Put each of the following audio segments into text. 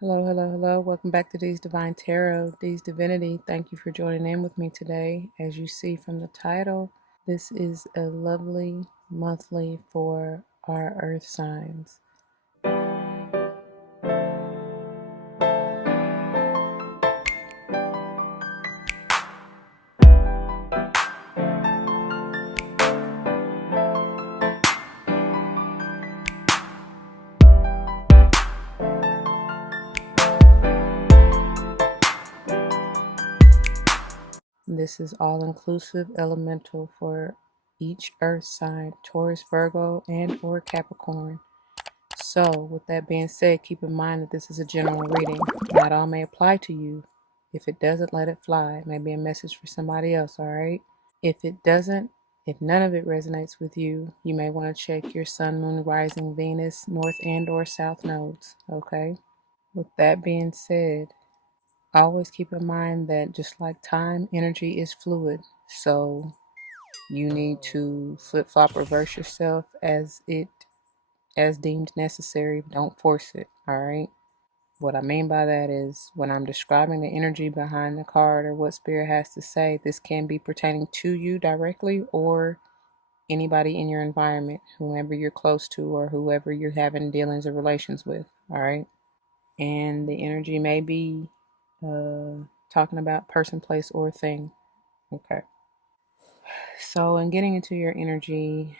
Hello, hello, hello. Welcome back to D's Divine Tarot, D's Divinity. Thank you for joining in with me today. As you see from the title, this is a lovely monthly for our earth signs. This is all-inclusive elemental for each earth sign, Taurus, Virgo, and or Capricorn. So, with that being said, keep in mind that this is a general reading. Not all may apply to you. If it doesn't, let it fly. It may be a message for somebody else, all right? If it doesn't, if none of it resonates with you, you may want to check your sun, moon, rising, Venus, north and or south nodes, okay? With that being said, always keep in mind that just like time, energy is fluid. So you need to flip-flop reverse yourself as deemed necessary. Don't force it, all right? What I mean by that is when I'm describing the energy behind the card or what spirit has to say, this can be pertaining to you directly or anybody in your environment, whomever you're close to or whoever you're having dealings or relations with, all right? And the energy may be talking about person, place, or thing, okay? So, in getting into your energy,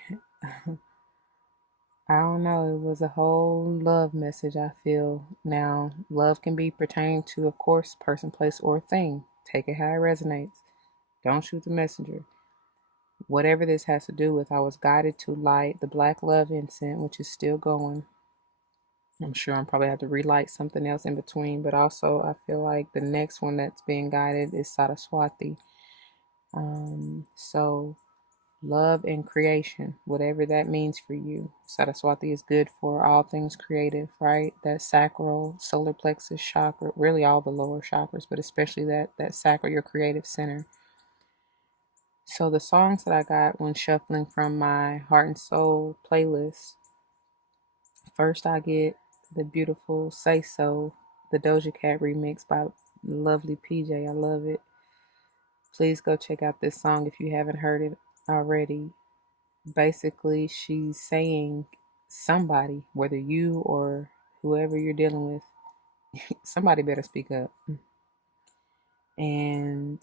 I don't know, it was a whole love message, I feel. Now, love can be pertaining to, of course, person, place, or thing. Take it how it resonates. Don't shoot the messenger. Whatever this has to do with, I was guided to light the black love incense, which is still going. I'm sure I'm probably have to relight something else in between, but also I feel like the next one that's being guided is Saraswati. So love and creation, whatever that means for you. Saraswati is good for all things creative, right? That sacral, solar plexus chakra, really all the lower chakras, but especially that sacral, your creative center. So the songs that I got when shuffling from my Heart and Soul playlist, first I get the beautiful Say So, the Doja Cat remix by lovely PJ. I love it. Please go check out this song if you haven't heard it already. Basically, she's saying somebody, whether you or whoever you're dealing with, somebody better speak up. And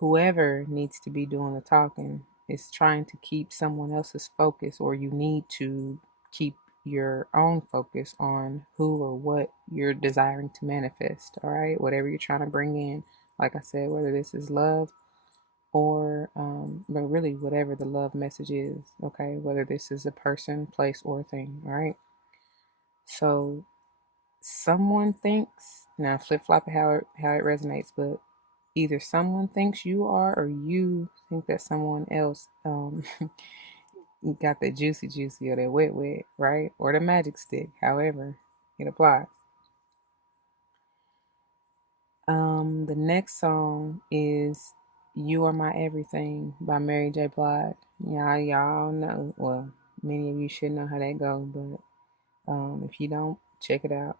whoever needs to be doing the talking is trying to keep someone else's focus, or you need to keep your own focus on who or what you're desiring to manifest. All right, whatever you're trying to bring in, like I said, whether this is love or but really whatever the love message is, okay, whether this is a person, place, or thing. All right, so someone thinks, now flip-flop how it resonates, but either someone thinks you are or you think that someone else got that juicy or that wet, right? Or the magic stick, however it applies. The next song is You Are My Everything by Mary J. Blige. Y'all know, well, many of you should know how that goes, but if you don't, check it out.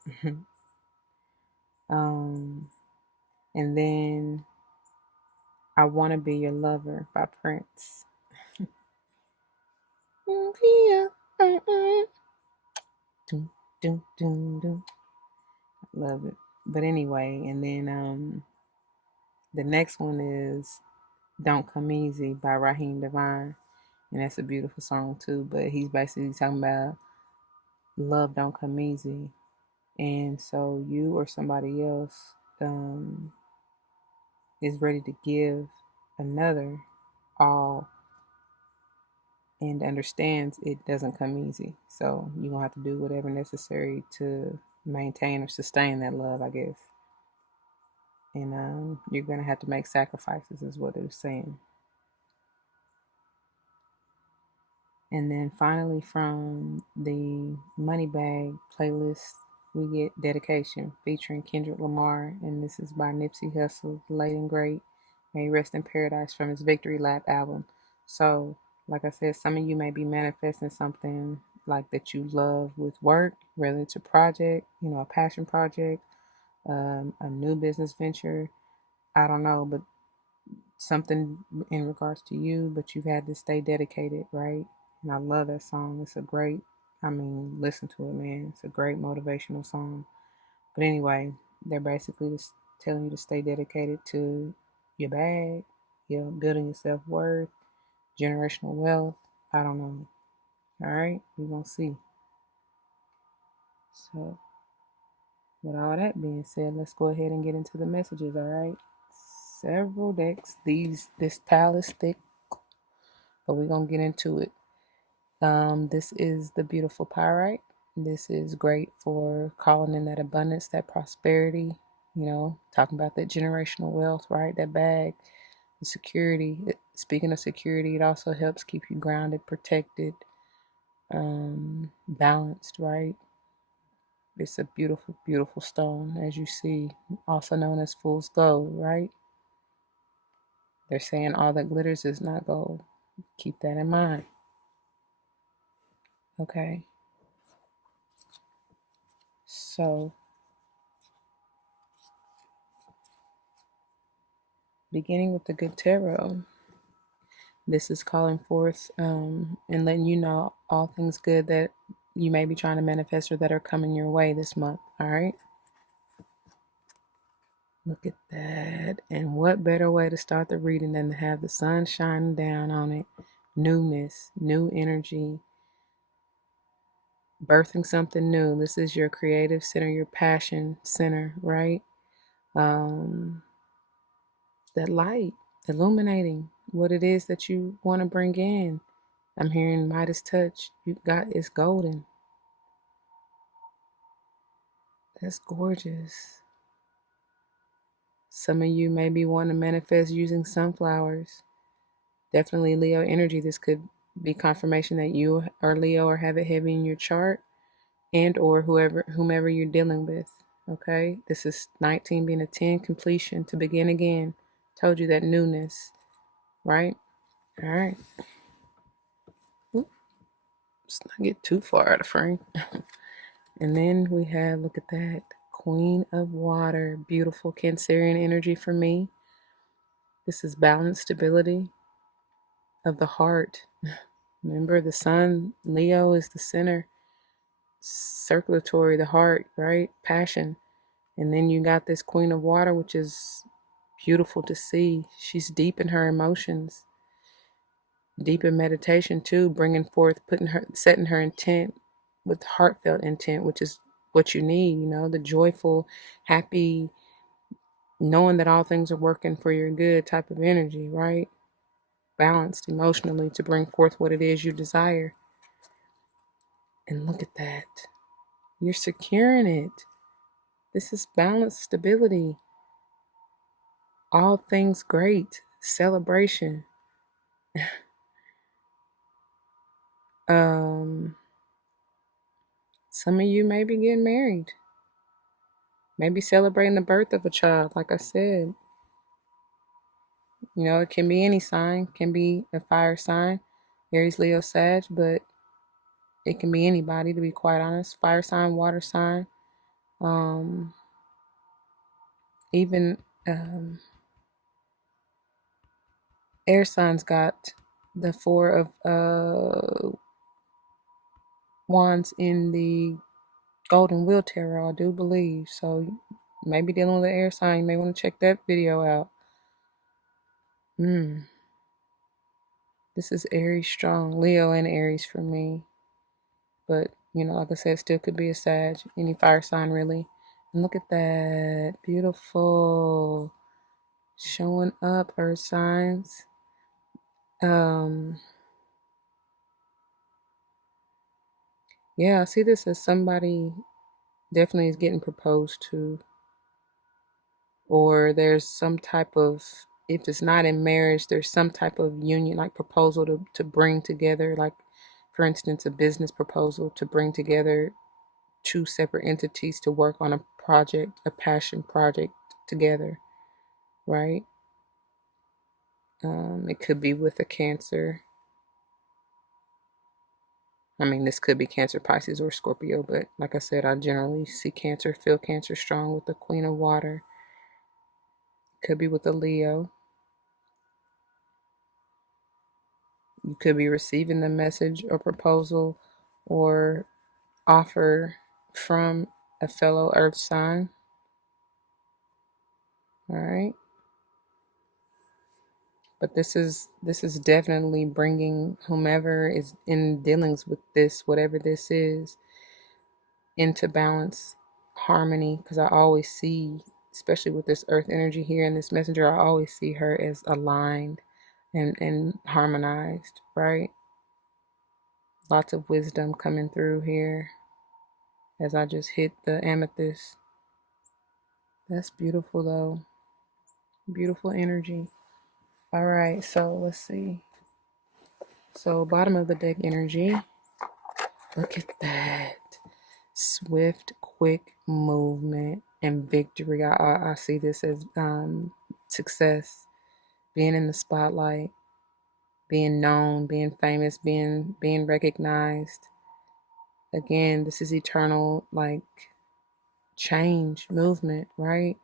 um, and then I Wanna Be Your Lover by Prince. Love it. But anyway, and then the next one is Don't Come Easy by Raheem Devine. And that's a beautiful song too. But he's basically talking about love don't come easy. And so you or somebody else is ready to give another all and understands it doesn't come easy. So you're gonna have to do whatever necessary to maintain or sustain that love, I guess. And you're gonna have to make sacrifices, is what they're saying. And then finally, from the Money Bag playlist, we get Dedication featuring Kendrick Lamar, and this is by Nipsey Hussle, the late and great. May he rest in paradise, from his Victory Lap album. So, like I said, some of you may be manifesting something like that you love with work, whether it's a project, a passion project, a new business venture. I don't know, but something in regards to you, but you've had to stay dedicated, right? And I love that song. It's a great, listen to it, man. It's a great motivational song. But anyway, they're basically just telling you to stay dedicated to your bag, building your self worth, generational wealth. I don't know. All right, we're going to see. So, with all that being said, let's go ahead and get into the messages, all right? Several decks. This tile is thick, but we're going to get into it. This is the beautiful pyrite. This is great for calling in that abundance, that prosperity, talking about that generational wealth, right? That bag, the security. Speaking of security, it also helps keep you grounded, protected, balanced, right? It's a beautiful, beautiful stone, as you see, also known as fool's gold, right? They're saying all that glitters is not gold. Keep that in mind. Okay. So, beginning with the good tarot, this is calling forth and letting you know all things good that you may be trying to manifest or that are coming your way this month. All right. Look at that. And what better way to start the reading than to have the sun shining down on it? Newness, new energy, birthing something new. This is your creative center, your passion center, right? That light, illuminating what it is that you want to bring in. I'm hearing Midas touch. You got it's golden. That's gorgeous. Some of you may be wanting to manifest using sunflowers. Definitely Leo energy. This could be confirmation that you are Leo or have it heavy in your chart, and or whomever you're dealing with. Okay, this is 19 being a 10, completion, to begin again. Told you that newness, right? All right. Let's not get too far out of frame. And then we have, look at that, Queen of Water, beautiful Cancerian energy for me. This is balance, stability of the heart. Remember, the sun, Leo, is the center, circulatory, the heart, right? Passion. And then you got this Queen of Water, which is beautiful to see. She's deep in her emotions, deep in meditation too, bringing forth, setting her intent with heartfelt intent, which is what you need, the joyful, happy, knowing that all things are working for your good type of energy, right? Balanced emotionally to bring forth what it is you desire. And look at that. You're securing it. This is balanced stability. All things great. Celebration. Some of you may be getting married. Maybe celebrating the birth of a child, like I said. It can be any sign, can be a fire sign, Aries, Leo, Sag, but it can be anybody, to be quite honest. Fire sign, water sign, even air signs got the Four of Wands in the Golden Wheel Tarot, I do believe. So maybe dealing with an air sign, you may want to check that video out. This is Aries strong, Leo and Aries for me. But, like I said, still could be a Sag, any fire sign really. And look at that, beautiful. Showing up, earth signs. Yeah, I see this as somebody definitely is getting proposed to, or there's some type of, if it's not in marriage, there's some type of union, like proposal to bring together, like for instance, a business proposal to bring together two separate entities to work on a project, a passion project together, right? It could be with a Cancer. I mean, this could be Cancer, Pisces, or Scorpio, but like I said, I generally see Cancer, feel Cancer strong with the Queen of Water. Could be with a Leo. You could be receiving the message or proposal or offer from a fellow earth sign. All right. But this is definitely bringing whomever is in dealings with this, whatever this is, into balance, harmony. Because I always see, especially with this earth energy here and this messenger, I always see her as aligned and harmonized, right? Lots of wisdom coming through here as I just hit the amethyst. That's beautiful though. Beautiful energy. All right, so let's see. So bottom of the deck energy. Look at that. Swift, quick movement and victory. I see this as success, being in the spotlight, being known, being famous, being recognized. Again, this is eternal, like, change, movement, right?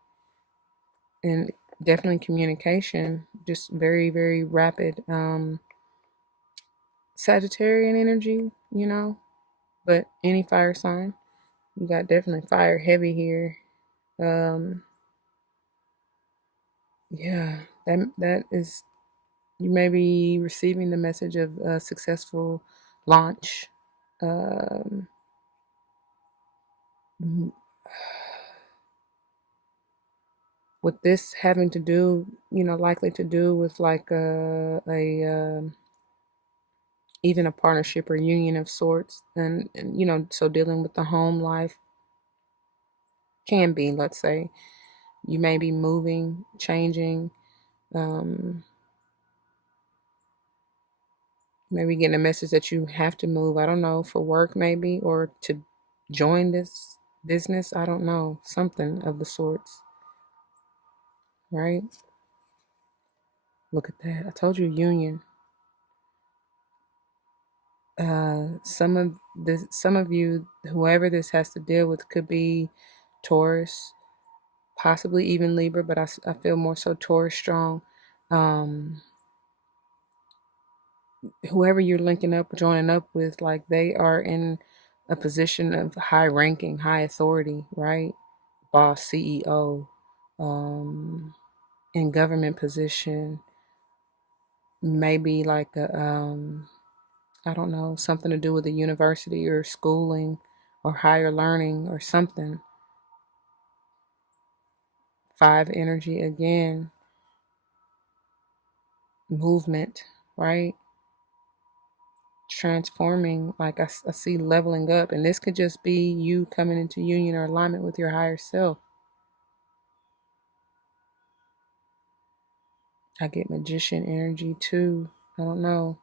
And definitely communication, just very, very rapid. Sagittarian energy, you know, but any fire sign, you got definitely fire heavy here. Yeah, that is, you may be receiving the message of a successful launch. Um, with this having to do, likely to do with like even a partnership or union of sorts, and so dealing with the home life can be, let's say, you may be moving, changing, um, maybe getting a message that you have to move. I don't know, for work maybe, or to join this business. I don't know, something of the sorts, right? Look at that. I told you, union. Some of you, whoever this has to deal with, could be Taurus, possibly even Libra, but I feel more so Taurus strong. Um, Whoever you're linking up, joining up with, like, they are in a position of high ranking, high authority, right? Boss, CEO, in government position, maybe like I don't know, something to do with the university or schooling or higher learning or something. 5 energy again, movement, right? Transforming, like I see leveling up, and this could just be you coming into union or alignment with your higher self. I get magician energy too. I don't know.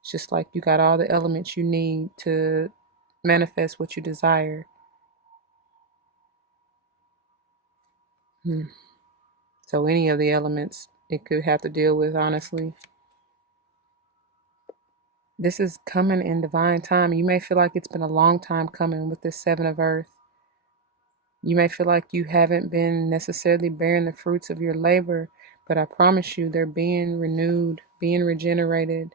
It's just like you got all the elements you need to manifest what you desire. So any of the elements it could have to deal with, honestly. This is coming in divine time. You may feel like it's been a long time coming with this 7 of Earth. You may feel like you haven't been necessarily bearing the fruits of your labor, but I promise you they're being renewed, being regenerated.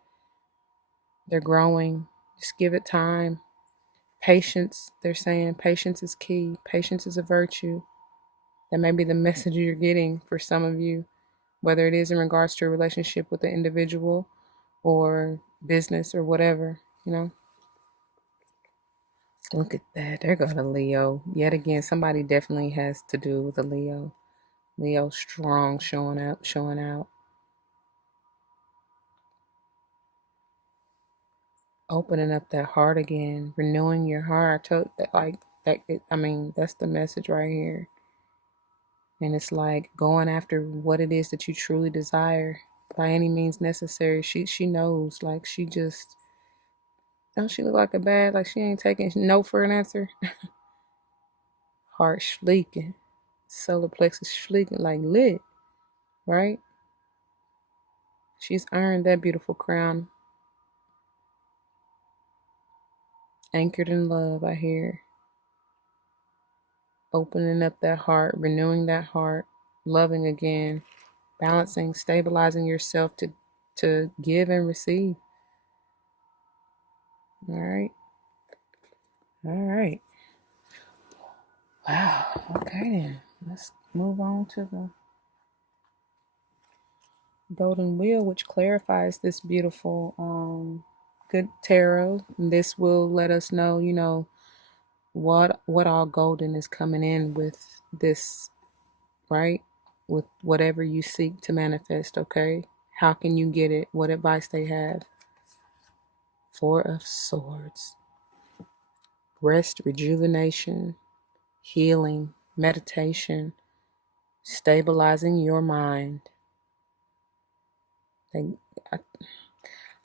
They're growing. Just give it time. Patience, they're saying patience is key. Patience is a virtue. That may be the message you're getting for some of you, whether it is in regards to a relationship with an individual or business or whatever, you know. Look at that. There goes a Leo. Yet again, somebody definitely has to do with a Leo. Leo strong, showing up, showing out. Opening up that heart again, renewing your heart. I told that, like, I mean, that's the message right here. And it's like going after what it is that you truly desire by any means necessary. She knows, like, she just, don't she look like a bad, like she ain't taking no for an answer? Heart schleeking, solar plexus schleeking, like lit, right? She's earned that beautiful crown. Anchored in love, I hear. Opening up that heart, renewing that heart, loving again, balancing, stabilizing yourself to give and receive. All right. All right. Wow. Okay then. Let's move on to the golden wheel, which clarifies this beautiful good tarot. This will let us know, what all golden is coming in with this, right? With whatever you seek to manifest, okay? How can you get it? What advice they have? Four of Swords. Rest, rejuvenation, healing, meditation, stabilizing your mind. They,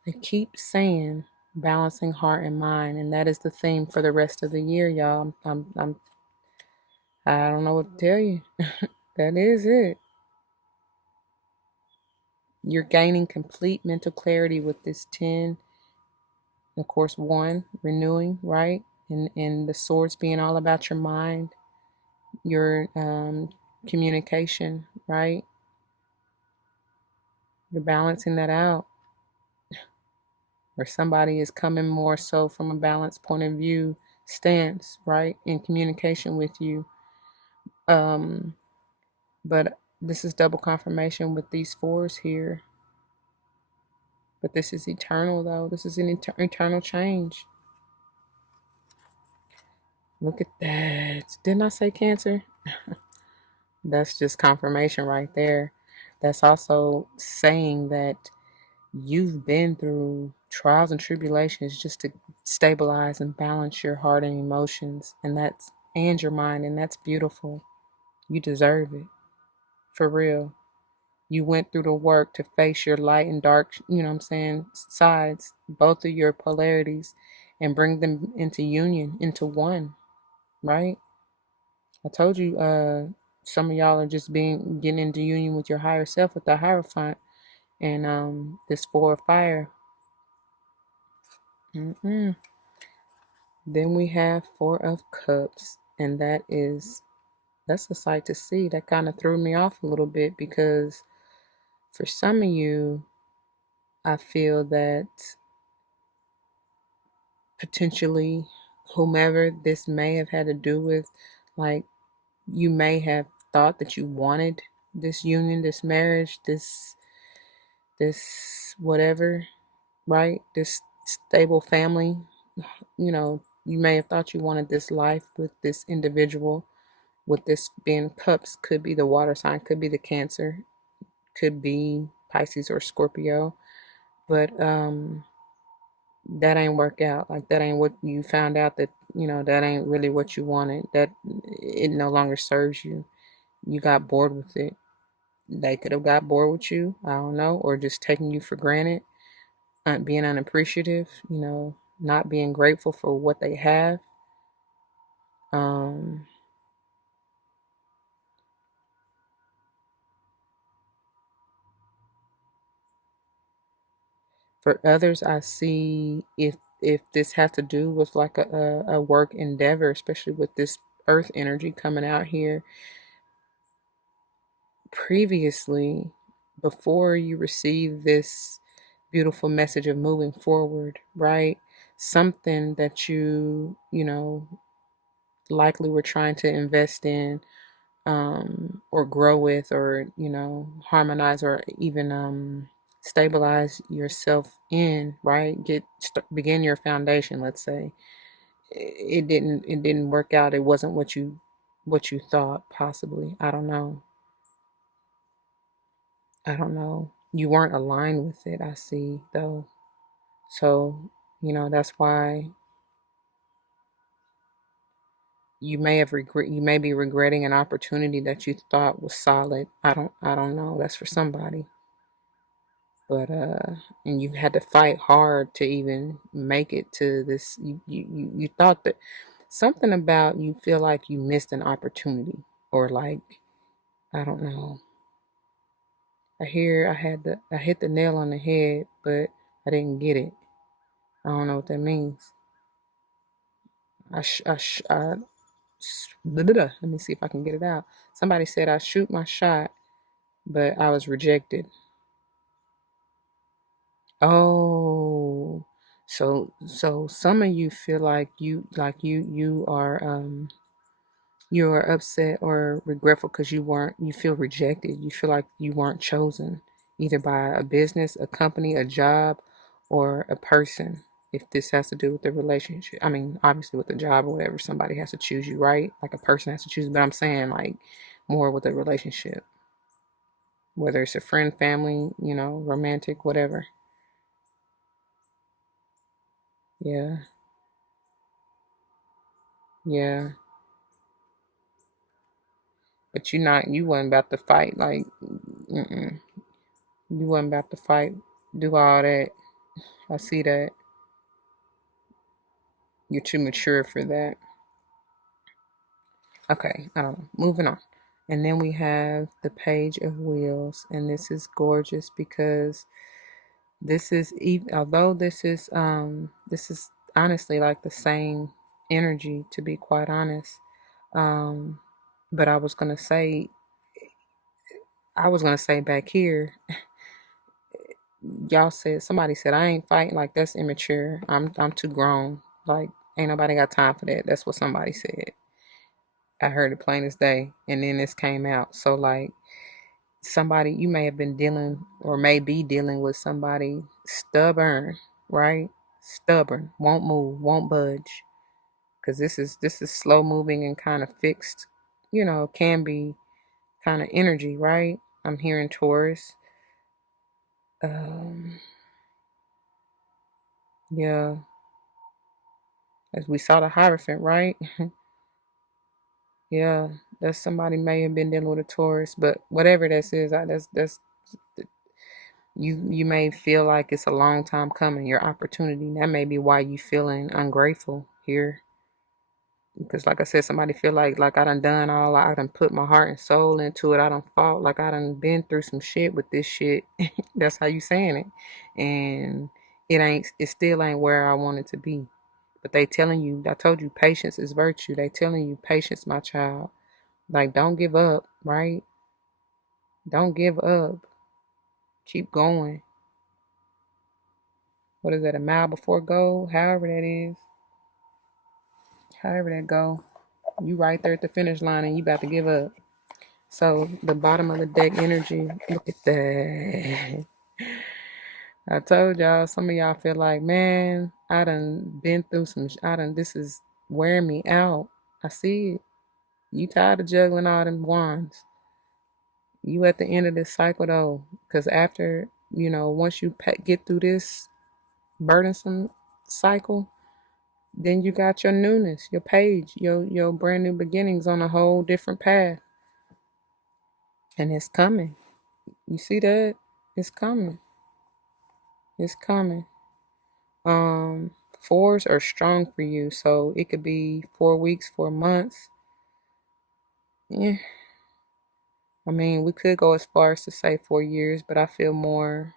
they keep saying balancing heart and mind, and that is the theme for the rest of the year, y'all. I don't know what to tell you. That is it. You're gaining complete mental clarity with this 10. Of course, 1, renewing, right? And the swords being all about your mind, your communication, right? You're balancing that out. Or somebody is coming more so from a balanced point of view stance, right? In communication with you. But this is double confirmation with these 4s here. But this is eternal, though. This is an eternal change. Look at that. Didn't I say Cancer? That's just confirmation right there. That's also saying that you've been through trials and tribulations just to stabilize and balance your heart and emotions, and your mind, and that's beautiful. You deserve it. For real. You went through the work to face your light and dark, sides, both of your polarities, and bring them into union, into one, right? I told you, some of y'all are just getting into union with your higher self, with the Hierophant, and this 4 of fire. Mm-mm. Then we have 4 of Cups, and that's a sight to see. That kind of threw me off a little bit because for some of you, I feel that potentially whomever this may have had to do with, like, you may have thought that you wanted this union, this marriage, this whatever, right? This stable family. You may have thought you wanted this life with this individual, with this being Cups. Could be the water sign, could be the Cancer, could be Pisces or Scorpio, but that ain't work out. Like, that ain't what you found out, that that ain't really what you wanted, that it no longer serves you. You got bored with it. They could have got bored with you, I don't know, or just taking you for granted, being unappreciative, not being grateful for what they have. um For others, I see, if this has to do with like a work endeavor, especially with this earth energy coming out here, previously, before you receive this beautiful message of moving forward, right? Something that likely were trying to invest in, or grow with, or harmonize, or even stabilize yourself in, right? Begin your foundation, let's say. It didn't work out. It wasn't what you thought, possibly. I don't know. You weren't aligned with it, I see, though. So, that's why you may be regretting an opportunity that you thought was solid. I don't know. That's for somebody. But and you've had to fight hard to even make it to this. You thought that something about you feel like you missed an opportunity, or like, I don't know. I hit the nail on the head, but I didn't get it. I don't know what that means. Let me see if I can get it out. Somebody said I shoot my shot, but I was rejected. Oh, so some of you feel like you're upset or regretful because you feel rejected. You feel like you weren't chosen either by a business, a company, a job, or a person. If this has to do with the relationship, I mean, obviously with the job or whatever, somebody has to choose you, right? Like a person has to choose, but I'm saying like more with a relationship, whether it's a friend, family, romantic, whatever. Yeah, yeah. But you wasn't about to fight, like, mm-mm. You wasn't about to fight, do all that. I see that. You're too mature for that. Okay, I don't know. Moving on. And then we have the Page of Wheels, and this is gorgeous because this is even although this is honestly like the same energy, to be quite honest. Um but I was gonna say back here, y'all said somebody said I ain't fighting, like that's immature. I'm too grown. Like ain't nobody got time for that. That's what somebody said. I heard it plain as day, and then this came out. So like somebody you may have been dealing or may be dealing with somebody stubborn, right? Stubborn, won't move, won't budge. Because this is slow moving and kind of fixed, can be kind of energy, right? I'm hearing Taurus. Um, yeah, as we saw the Hierophant, right? Yeah, that's somebody may have been dealing with a Taurus, but whatever this is, that's you may feel like it's a long time coming, your opportunity. That may be why you feeling ungrateful here. Because like I said, somebody feel like I done all, I done put my heart and soul into it. I done fought, like I done been through some shit with this shit. That's how you saying it. And it still ain't where I want it to be. But they telling you, I told you patience is virtue. They telling you patience, my child. Like don't give up, right? Don't give up. Keep going. What is that, a mile before goal? However that is. However that go. You right there at the finish line and you about to give up. So the bottom of the deck energy, look at that. I told y'all, some of y'all feel like, man, I done been through this is wearing me out. I see it. You tired of juggling all them wands. You at the end of this cycle though, because after, once you get through this burdensome cycle, then you got your newness, your page, your brand new beginnings on a whole different path. And it's coming. You see that? It's coming. It's coming. Fours are strong for you, so it could be 4 weeks, 4 months. Yeah. I mean, we could go as far as to say 4 years, but I feel more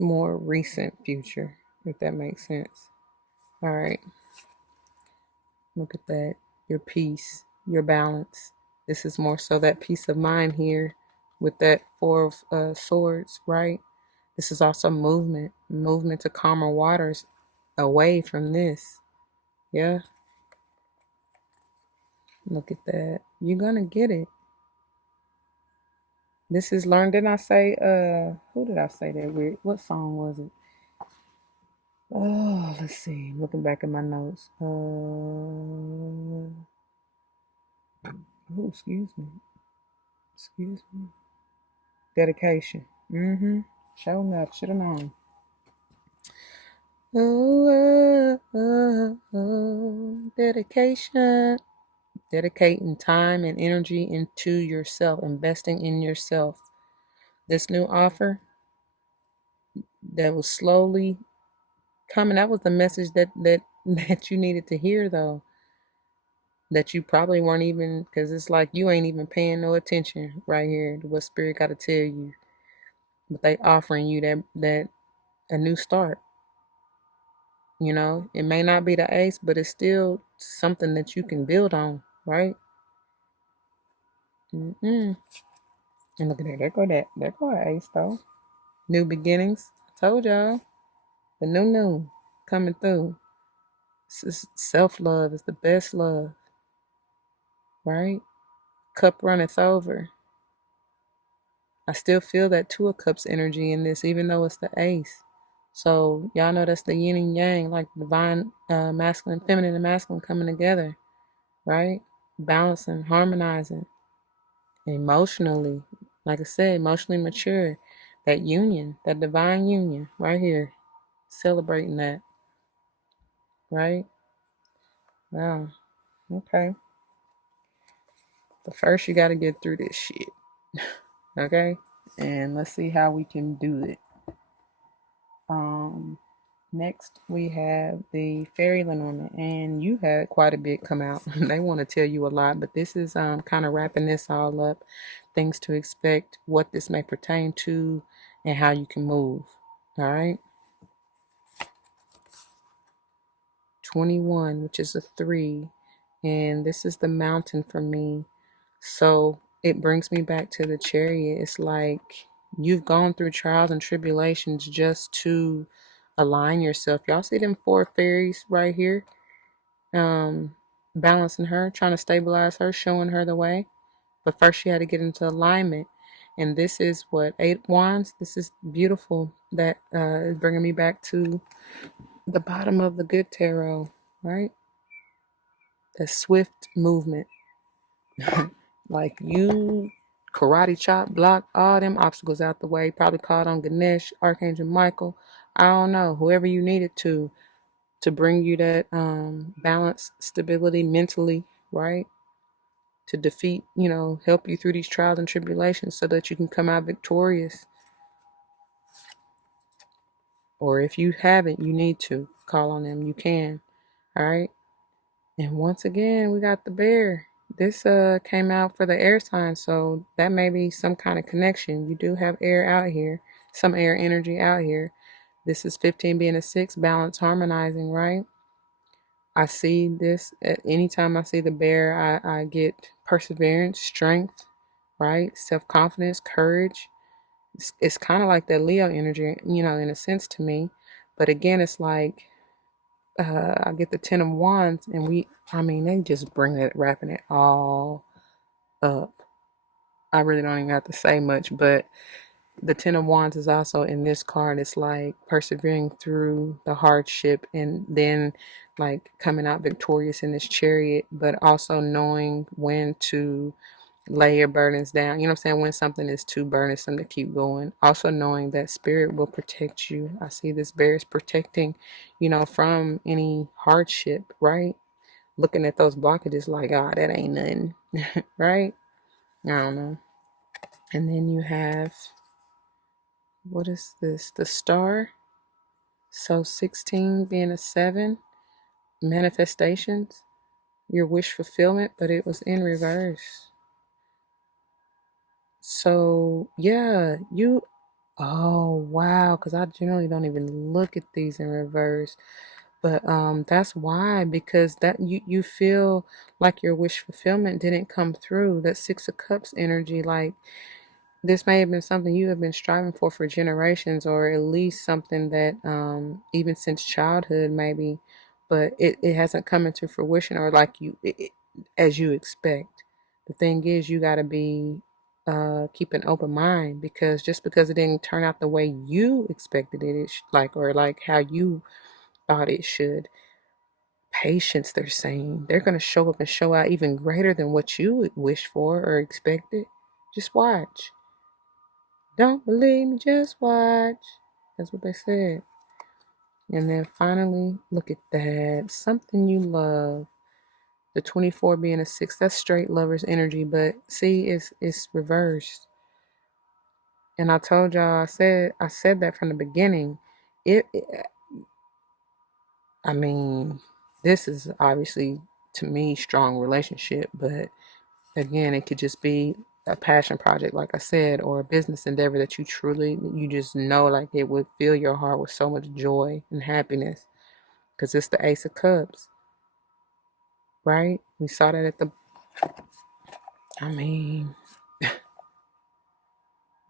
recent future, if that makes sense. All right. Look at that. Your peace, your balance. This is more so that peace of mind here with that Four of Swords, right? This is also movement to calmer waters away from this. Yeah, look at that. You're gonna get it. This is learned. Didn't I say, who did I say that weird? What song was it? Oh, let's see. Looking back at my notes. Oh, excuse me. Excuse me. Dedication. Mm-hmm. Show enough. Should have known. Dedication. Dedicating time and energy into yourself, investing in yourself. This new offer that was slowly coming, that was the message that you needed to hear, though. That you probably weren't even, because it's like you ain't even paying no attention right here to what spirit got to tell you. But they offering you that a new start. You know, it may not be the ace, but it's still something that you can build on, right? And look at that. There go an ace though. New beginnings. I told y'all. The new coming through. Self-love is the best love, right? Cup runneth over. I still feel that Two of Cups energy in this, even though it's the ace. So y'all know that's the yin and yang, like divine masculine, feminine and masculine coming together, right? Balancing, harmonizing, emotionally, like I said, emotionally mature. That union, that divine union right here. Celebrating that, right? Wow. Okay. But first you gotta get through this shit. Okay? And let's see how we can do it. Next we have the Fairy Lenormand, and you had quite a bit come out. They want to tell you a lot, but this is kind of wrapping this all up, things to expect, what this may pertain to, and how you can move. All right. 21, which is a 3, and this is the mountain for me. So it brings me back to the Chariot. It's like you've gone through trials and tribulations just to align yourself. Y'all see them 4 fairies right here? Balancing her, trying to stabilize her, showing her the way. But first she had to get into alignment. And this is what, 8 wands. This is beautiful. That is bringing me back to the bottom of the good tarot, right? The swift movement. Like you karate chop, block all them obstacles out the way. Probably called on Ganesh, Archangel Michael. I don't know, whoever you needed to bring you that balance, stability mentally, right? To defeat, help you through these trials and tribulations so that you can come out victorious. Or if you haven't, you need to call on them. You can. All right. And once again, we got the bear. This came out for the air sign, so that may be some kind of connection. You do have air out here, some air energy out here. This is 15 being a 6, balance, harmonizing, right? I see this at any time I see the bear, I get perseverance, strength, right? Self-confidence, courage. It's kind of like that Leo energy, in a sense to me. But again, it's like I get the 10 of wands, and they just bring it, wrapping it all up. I really don't even have to say much, but the 10 of wands is also in this card. It's like persevering through the hardship and then like coming out victorious in this Chariot, but also knowing when to lay your burdens down. You know what I'm saying? When something is too burdensome to keep going. Also knowing that spirit will protect you. I see this bear is protecting, from any hardship, right? Looking at those blockages like, that ain't nothing, right? I don't know. And then you have, what is this? The star. So 16 being a 7, manifestations, your wish fulfillment, but it was in reverse. So yeah, oh wow, because I generally don't even look at these in reverse. But that's why, because that you feel like your wish fulfillment didn't come through. That 6 of Cups energy, like this may have been something you have been striving for generations, or at least something that even since childhood maybe, but it hasn't come into fruition, or like as you expect. The thing is, you got to be keep an open mind, because just because it didn't turn out the way you expected it, or like how you thought it should. Patience, they're saying. They're going to show up and show out even greater than what you wished for or expected. Just watch. Don't believe me, just watch. That's what they said. And then finally, look at that. Something you love. The 24 being a 6, that's straight lover's energy. But see, it's reversed. And I told y'all, I said that from the beginning. I mean, this is obviously, to me, strong relationship. But again, it could just be a passion project, like I said, or a business endeavor that you just know, like it would fill your heart with so much joy and happiness. because it's the Ace of Cups, right? We saw that at the, I mean,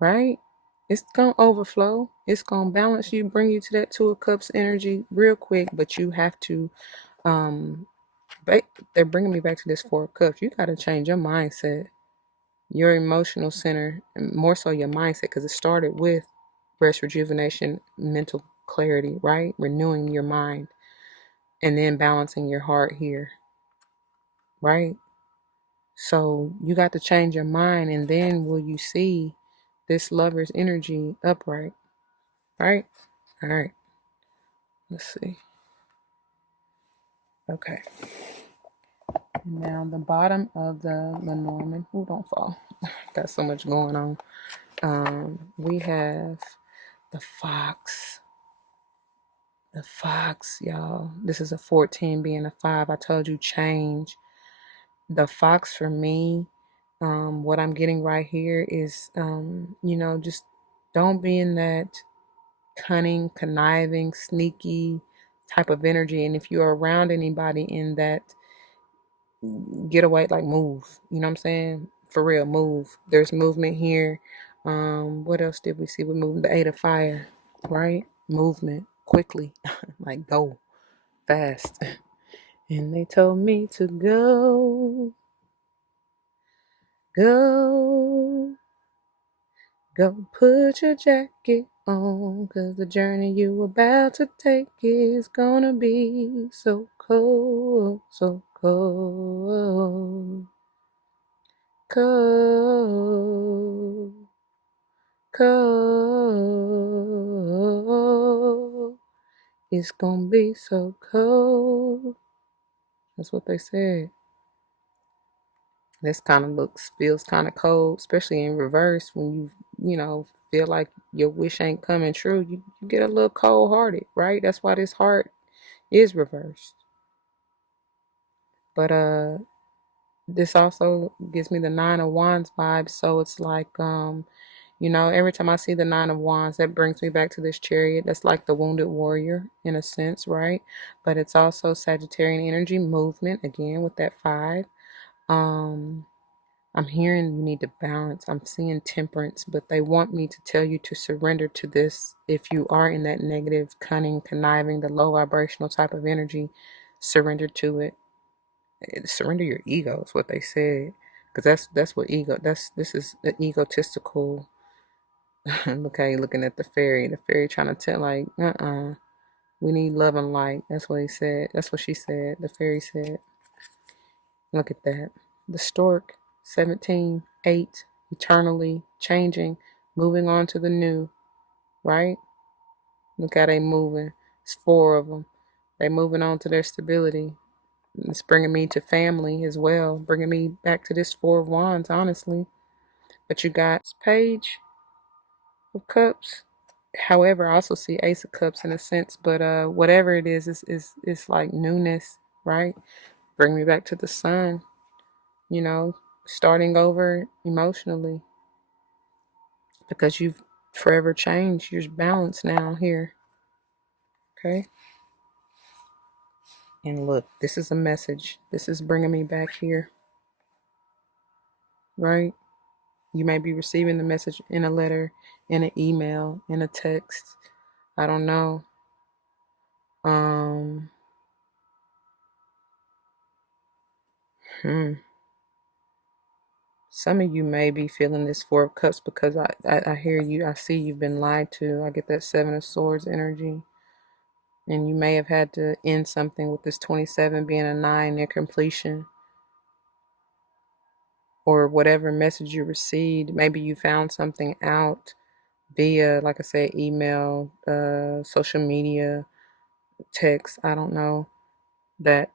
right? It's going to overflow. It's going to balance you, bring you to that Two of Cups energy real quick, but you have to, they're bringing me back to this Four of Cups. You got to change your mindset, your emotional center, and more so your mindset, because it started with rest, rejuvenation, mental clarity, right? Renewing your mind, and then balancing your heart here, right? So you got to change your mind, and then will you see this lover's energy upright, right? All right. Let's see. Okay. Now the bottom of the Lenormand. Ooh, don't fall. Got so much going on. We have the Fox. The Fox, y'all. This is a 14 being a 5. I told you change. The Fox for me, what I'm getting right here is, just don't be in that cunning, conniving, sneaky type of energy. And if you're around anybody in that, get away, like move. You know what I'm saying? For real, move. There's movement here. What else did we see? We moved the 8 of fire, right? Movement quickly, like go fast. And they told me to go, go, go put your jacket on, 'cause the journey you about to take is gonna be so cold, so cold, cold, cold. It's gonna be so cold. That's what they said. This kind of feels kind of cold, especially in reverse when you feel like your wish ain't coming true. You get a little cold hearted, right? That's why this heart is reversed. But this also gives me the 9 of Wands vibe. So it's like, every time I see the 9 of Wands, that brings me back to this Chariot. That's like the wounded warrior in a sense, right? But it's also Sagittarian energy, movement, again, with that 5. I'm hearing you need to balance. I'm seeing temperance, but they want me to tell you to surrender to this. If you are in that negative, cunning, conniving, the low vibrational type of energy, surrender to it. Surrender your ego is what they said, because that's what ego. This is the egotistical. Look how you looking at the fairy. The fairy trying to tell like, we need love and light. That's what he said. That's what she said. The fairy said. Look at that. The stork, 17, 8, eternally changing, moving on to the new, right? Look how they moving. It's 4 of them. They moving on to their stability. It's bringing me to family as well, bringing me back to this 4 of Wands, honestly. But you got Page of Cups. However, I also see Ace of Cups in a sense, but whatever it is like newness, right? Bring me back to the sun, starting over emotionally, because you've forever changed. You're balanced now here. Okay. And look, this is a message. This is bringing me back here, right? You may be receiving the message in a letter, in an email, in a text. I don't know. Some of you may be feeling this 4 of Cups because I hear you. I see you've been lied to. I get that 7 of Swords energy. And you may have had to end something with this 27 being a 9 near completion. Or whatever message you received. Maybe you found something out via, like I said, email, social media, text. I don't know. That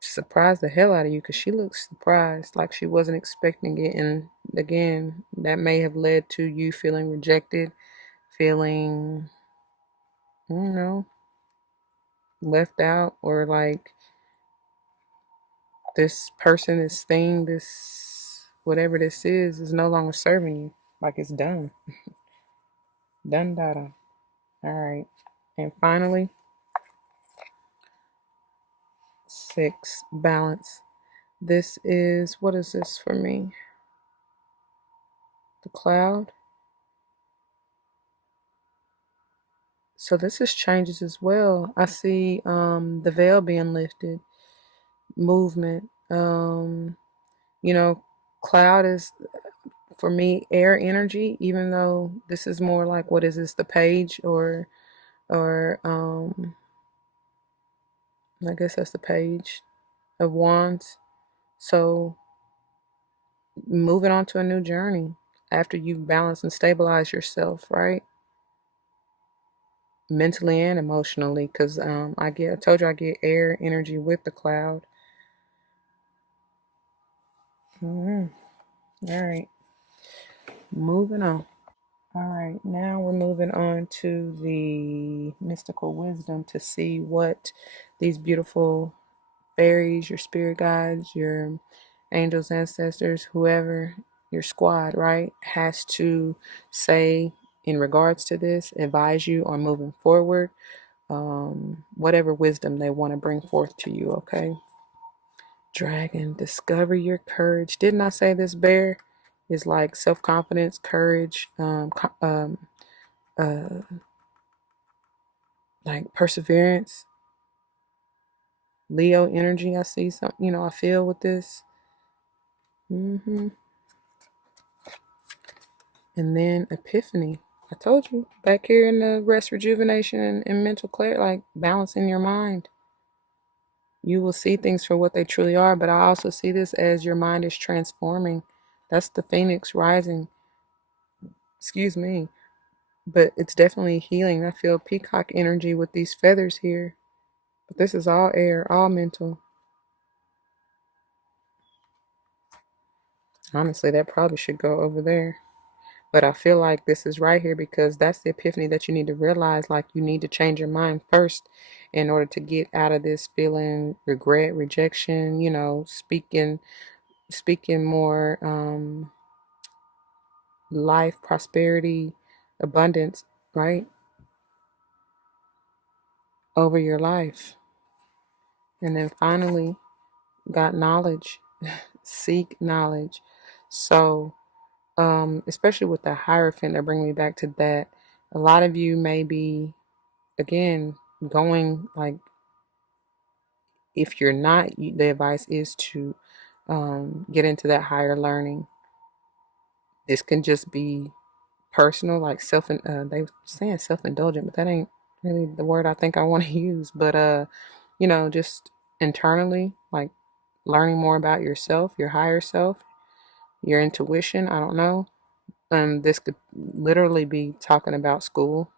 surprised the hell out of you, because she looks surprised, like she wasn't expecting it. And again, that may have led to you feeling rejected, feeling, I don't know, left out, or like this person, this thing, this whatever this is no longer serving you. Like it's done. Done data. All right. And finally, 6, balance. This is, what is this for me? The cloud. So this is changes as well. I see the veil being lifted, movement. Cloud is for me air energy, even though this is more like, what is this, the page or I guess that's the page of wands. So moving on to a new journey after you balance and stabilize yourself, right? Mentally and emotionally, because I told you I get air energy with the cloud. All right, moving on. All right, now we're moving on to the mystical wisdom to see what these beautiful fairies, your spirit guides, your angels, ancestors, whoever, your squad, right, has to say in regards to this, advise you on moving forward, whatever wisdom they want to bring forth to you, okay? Dragon, discover your courage. Didn't I say this bear is like self-confidence, courage, like perseverance, Leo energy? I see something, I feel with this. And then epiphany. I told you, back here in the rest, rejuvenation, and mental clarity, like balancing your mind. You will see things for what they truly are, but I also see this as your mind is transforming. That's the phoenix rising. Excuse me. But it's definitely healing. I feel peacock energy with these feathers here. But this is all air, all mental. Honestly, that probably should go over there. But I feel like this is right here because that's the epiphany that you need to realize. Like, you need to change your mind first in order to get out of this feeling regret, rejection, speaking more life, prosperity, abundance, right? Over your life. And then finally, got knowledge. Seek knowledge. So, especially with the Hierophant, that bring me back to that. A lot of you may be, again, going like, if you're not, the advice is to get into that higher learning. This can just be personal, like they saying self-indulgent, but that ain't really the word I think I want to use. But just internally, like learning more about yourself, your higher self, your intuition. I don't know. This could literally be talking about school,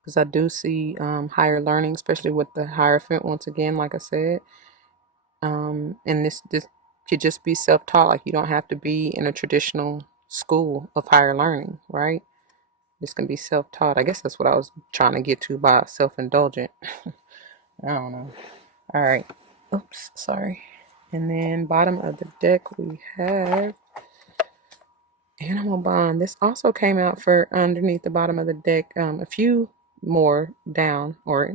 because I do see higher learning, especially with the Hierophant once again, like I said. And this could just be self-taught. Like, you don't have to be in a traditional school of higher learning, right? This can be self-taught. I guess that's what I was trying to get to by self-indulgent. I don't know. All right. Oops, sorry. And then bottom of the deck we have Animal Bond. This also came out for underneath the bottom of the deck, a few more down, or I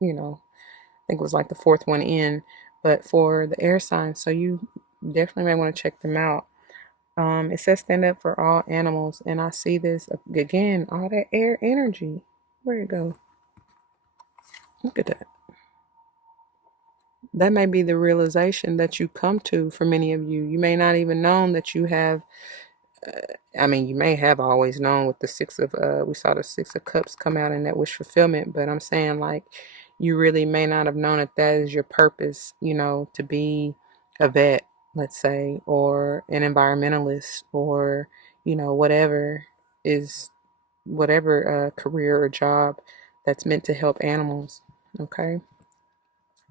think it was like the fourth one in, but for the air signs. So you definitely may want to check them out. It says stand up for all animals, and I see this again, all that air energy. Where'd it go? Look at that. That may be the realization that you come to for many of you. You may not even know that you have. You may have always known with the we saw the 6 of Cups come out in that wish fulfillment, but I'm saying, like, you really may not have known that is your purpose, to be a vet, let's say, or an environmentalist, or, whatever is, whatever career or job that's meant to help animals, okay?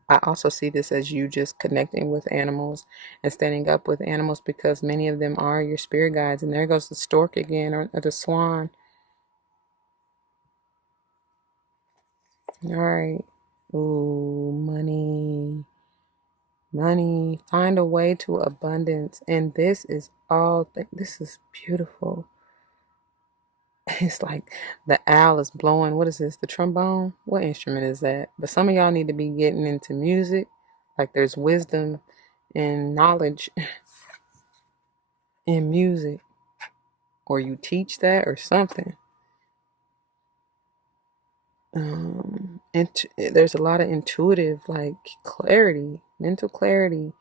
I also see this as you just connecting with animals and standing up with animals, because many of them are your spirit guides. And there goes the stork again, or the swan. All right. Ooh, money. Money. Find a way to abundance. And this is this is beautiful. It's like the owl is blowing. What is this? The trombone? What instrument is that? But some of y'all need to be getting into music. Like there's wisdom and knowledge in music, or you teach that or something. There's a lot of intuitive, like clarity, mental clarity.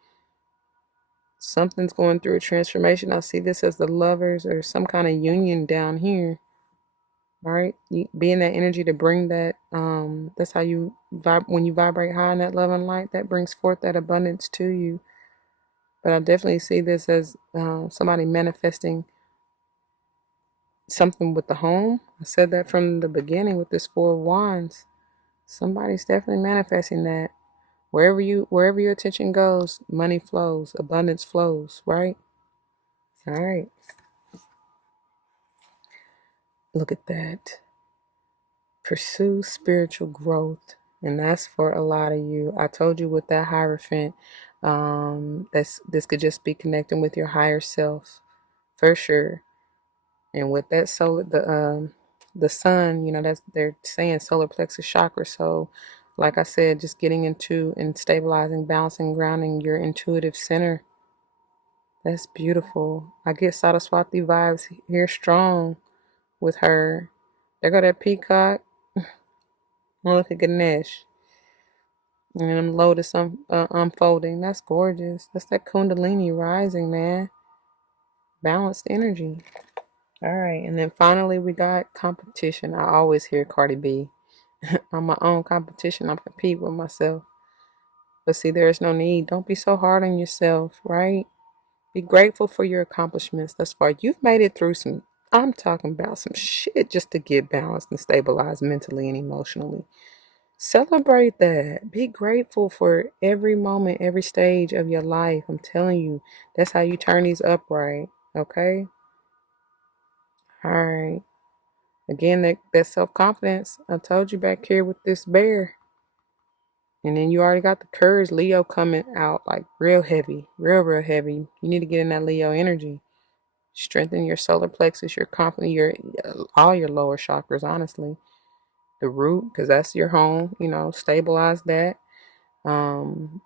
Something's going through a transformation. I see this as the lovers or some kind of union down here. Right? You be in that energy to bring that. That's how you vibe when you vibrate high in that love and light. That brings forth that abundance to you. But I definitely see this as somebody manifesting something with the home. I said that from the beginning with this Four of Wands. Somebody's definitely manifesting that. Wherever your attention goes, money flows, abundance flows. Right? All right. Look at that. Pursue spiritual growth, and that's for a lot of you. I told you with that Hierophant, this could just be connecting with your higher self for sure. And with that solar, the sun, that's, they're saying solar plexus chakra. So like I said, just getting into and stabilizing, balancing, grounding your intuitive center. That's beautiful. I get Saraswati vibes here strong with her. There go that peacock. Look at Ganesh. And I'm lotus unfolding. That's gorgeous. That's that Kundalini rising, man. Balanced energy. All right. And then finally, we got competition. I always hear Cardi B. I'm my own competition. I'm compete with myself. But see, there is no need. Don't be so hard on yourself, right? Be grateful for your accomplishments thus far. You've made it through I'm talking about some shit just to get balanced and stabilized mentally and emotionally. Celebrate that. Be grateful for every moment, every stage of your life. I'm telling you, that's how you turn these upright. Okay? All right. Again, that self confidence. I told you back here with this bear. And then you already got the courage, Leo coming out like real heavy, real heavy. You need to get in that Leo energy. Strengthen your solar plexus, your confidence, all your lower chakras, honestly. The root, because that's your home, stabilize that.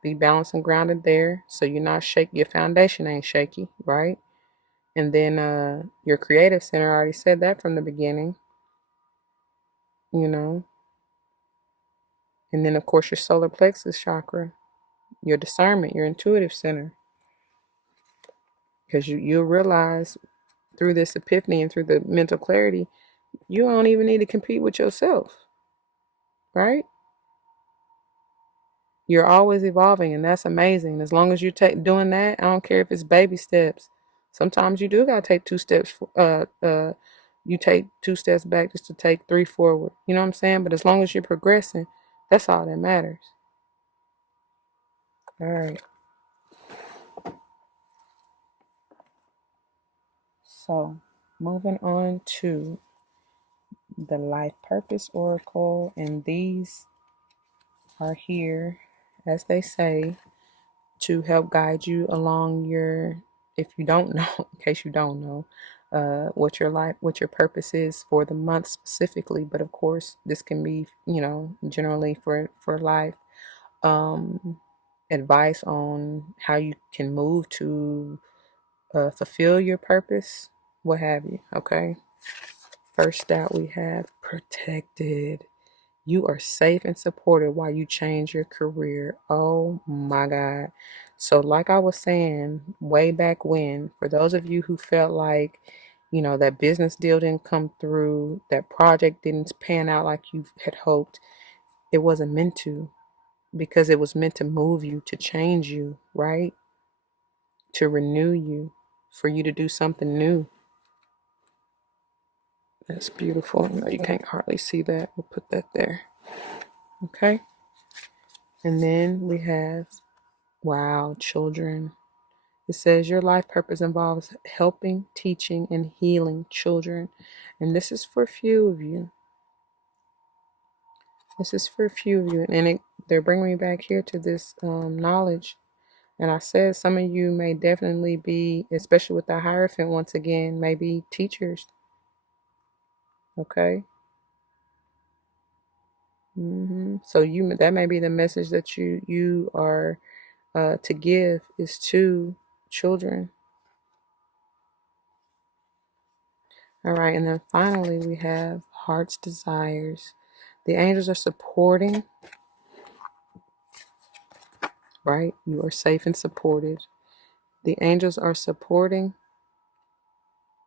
Be balanced and grounded there, so you're not shaky. Your foundation ain't shaky, right? And then your creative center, I already said that from the beginning, you know. And then of course your solar plexus chakra, your discernment, your intuitive center, because you'll realize through this epiphany and through the mental clarity, you don't even need to compete with yourself, right? You're always evolving, and that's amazing. As long as you take doing that, I don't care if it's baby steps. Sometimes you do gotta take two steps. You take two steps back just to take three forward. You know what I'm saying? But as long as you're progressing, that's all that matters. All right. So, moving on to the Life Purpose Oracle, and these are here, as they say, to help guide you along if you don't know, in case you don't know, what your purpose is for the month specifically. But of course, this can be, generally for life. Advice on how you can move to fulfill your purpose, what have you. Okay. First out, we have protected. You are safe and supported while you change your career. Oh my God. So, like I was saying way back when, for those of you who felt like, that business deal didn't come through, that project didn't pan out like you had hoped, it wasn't meant to, because it was meant to move you, to change you, right? To renew you, for you to do something new. That's beautiful. No, you can't hardly see that. We'll put that there. Okay. And then we have, wow, children. It says your life purpose involves helping, teaching, and healing children. And this is for a few of you. This is for a few of you. And they're bringing me back here to this knowledge. And I said some of you may definitely be, especially with the Hierophant once again, maybe teachers. Okay. So that may be the message that you are to give is to children. All right, and then finally we have heart's desires. The angels are supporting, right? You are safe and supported. The angels are supporting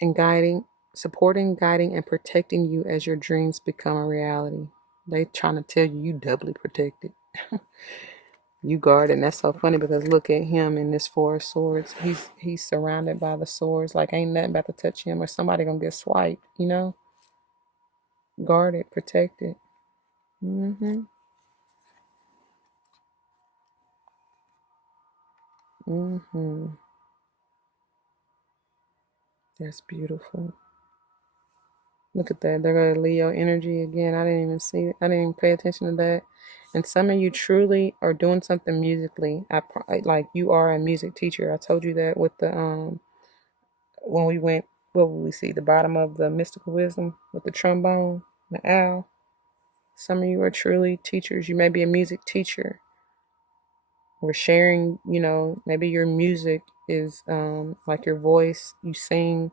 and guiding and protecting you as your dreams become a reality. They trying to tell you doubly protected. You guard, and that's so funny because look at him in this Four of Swords. He's surrounded by the swords, like ain't nothing about to touch him or somebody gonna get swiped, Guarded, protected. Mm-hmm. Mm-hmm. That's beautiful. Look at that. They're got Leo energy again. I didn't even see it. I didn't even pay attention to that. And some of you truly are doing something musically. Like you are a music teacher. I told you that with the when we went, what would we see? The bottom of the mystical wisdom with the trombone, the owl. Some of you are truly teachers. You may be a music teacher. We're sharing, maybe your music is like your voice, you sing,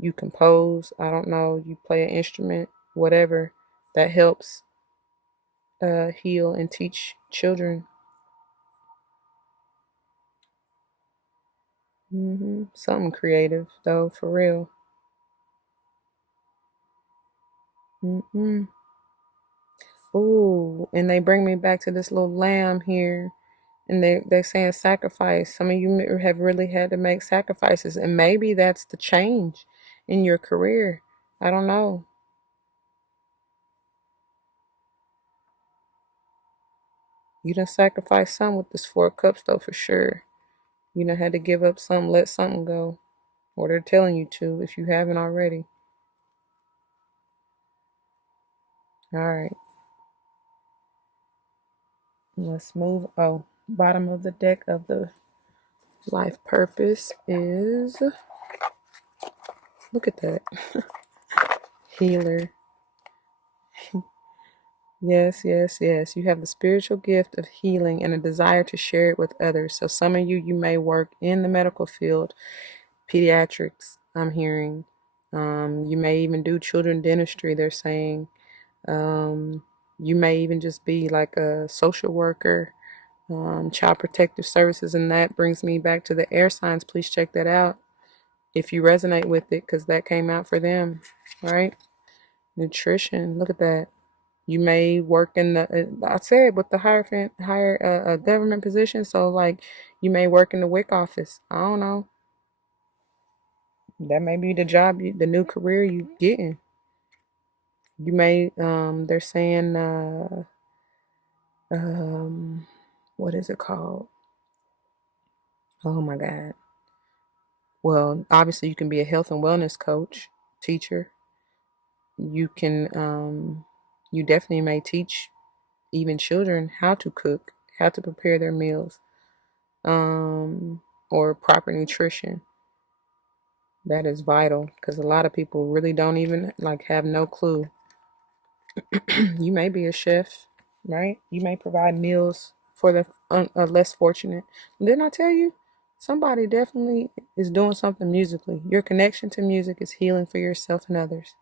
you compose, I don't know, you play an instrument, whatever that helps heal and teach children. Something creative though, for real. Ooh, and they bring me back to this little lamb here, and they're saying sacrifice. Some of you have really had to make sacrifices, and maybe that's the change in your career. I don't know. You done sacrificed some with this Four of Cups though, for sure. You done had to give up something, let something go, or they're telling you to if you haven't already. All right, let's move. Oh, bottom of the deck of the life purpose is, look at that, healer. Yes, yes, yes. You have the spiritual gift of healing and a desire to share it with others. So some of you may work in the medical field, pediatrics, I'm hearing. You may even do children dentistry, they're saying. You may even just be like a social worker, child protective services. And that brings me back to the air signs. Please check that out if you resonate with it, because that came out for them, right? Nutrition, look at that. You may work in the, I said, with the higher government position. So like you may work in the WIC office. I don't know. That may be the job, the new career you getting. You may, they're saying, what is it called? Oh my God. Well, obviously you can be a health and wellness coach, teacher. You can, you definitely may teach even children how to cook, how to prepare their meals, or proper nutrition. That is vital because a lot of people really don't even like have no clue. You may be a chef, right? You may provide meals for the less fortunate. Didn't I tell you? Somebody definitely is doing something musically. Your connection to music is healing for yourself and others.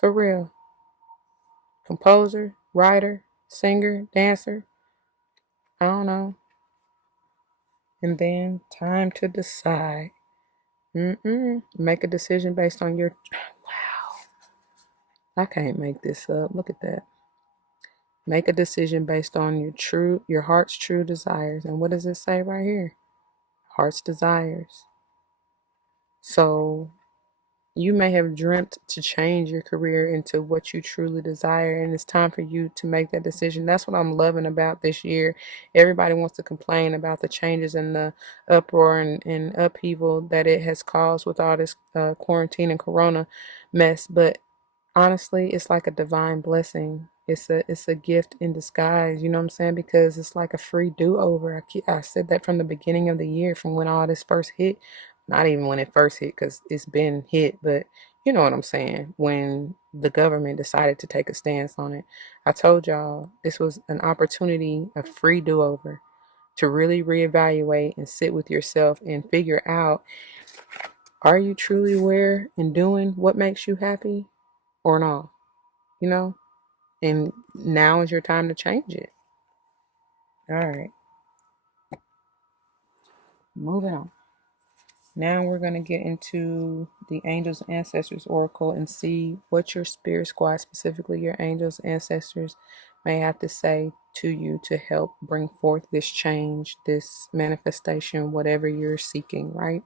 For real. Composer, writer, singer, dancer. I don't know. And then time to decide. Make a decision based on your. Wow. I can't make this up. Look at that. Make a decision based on your heart's true desires. And what does it say right here? Heart's desires. So you may have dreamt to change your career into what you truly desire, and it's time for you to make that decision. That's what I'm loving about this year. Everybody wants to complain about the changes and the uproar and upheaval that it has caused with all this quarantine and corona mess, but honestly, it's like a divine blessing. It's a gift in disguise, you know what I'm saying? Because it's like a free do-over. I said that from the beginning of the year, from when all this first hit. Not even when it first hit, because it's been hit, but you know what I'm saying. When the government decided to take a stance on it. I told y'all this was an opportunity, a free do-over, to really reevaluate and sit with yourself and figure out, are you truly aware and doing what makes you happy or not? You know? And now is your time to change it. All right. Moving on. Now we're going to get into the Angels Ancestors Oracle and see what your spirit squad, specifically your angels ancestors, may have to say to you to help bring forth this change, this manifestation, whatever you're seeking, right?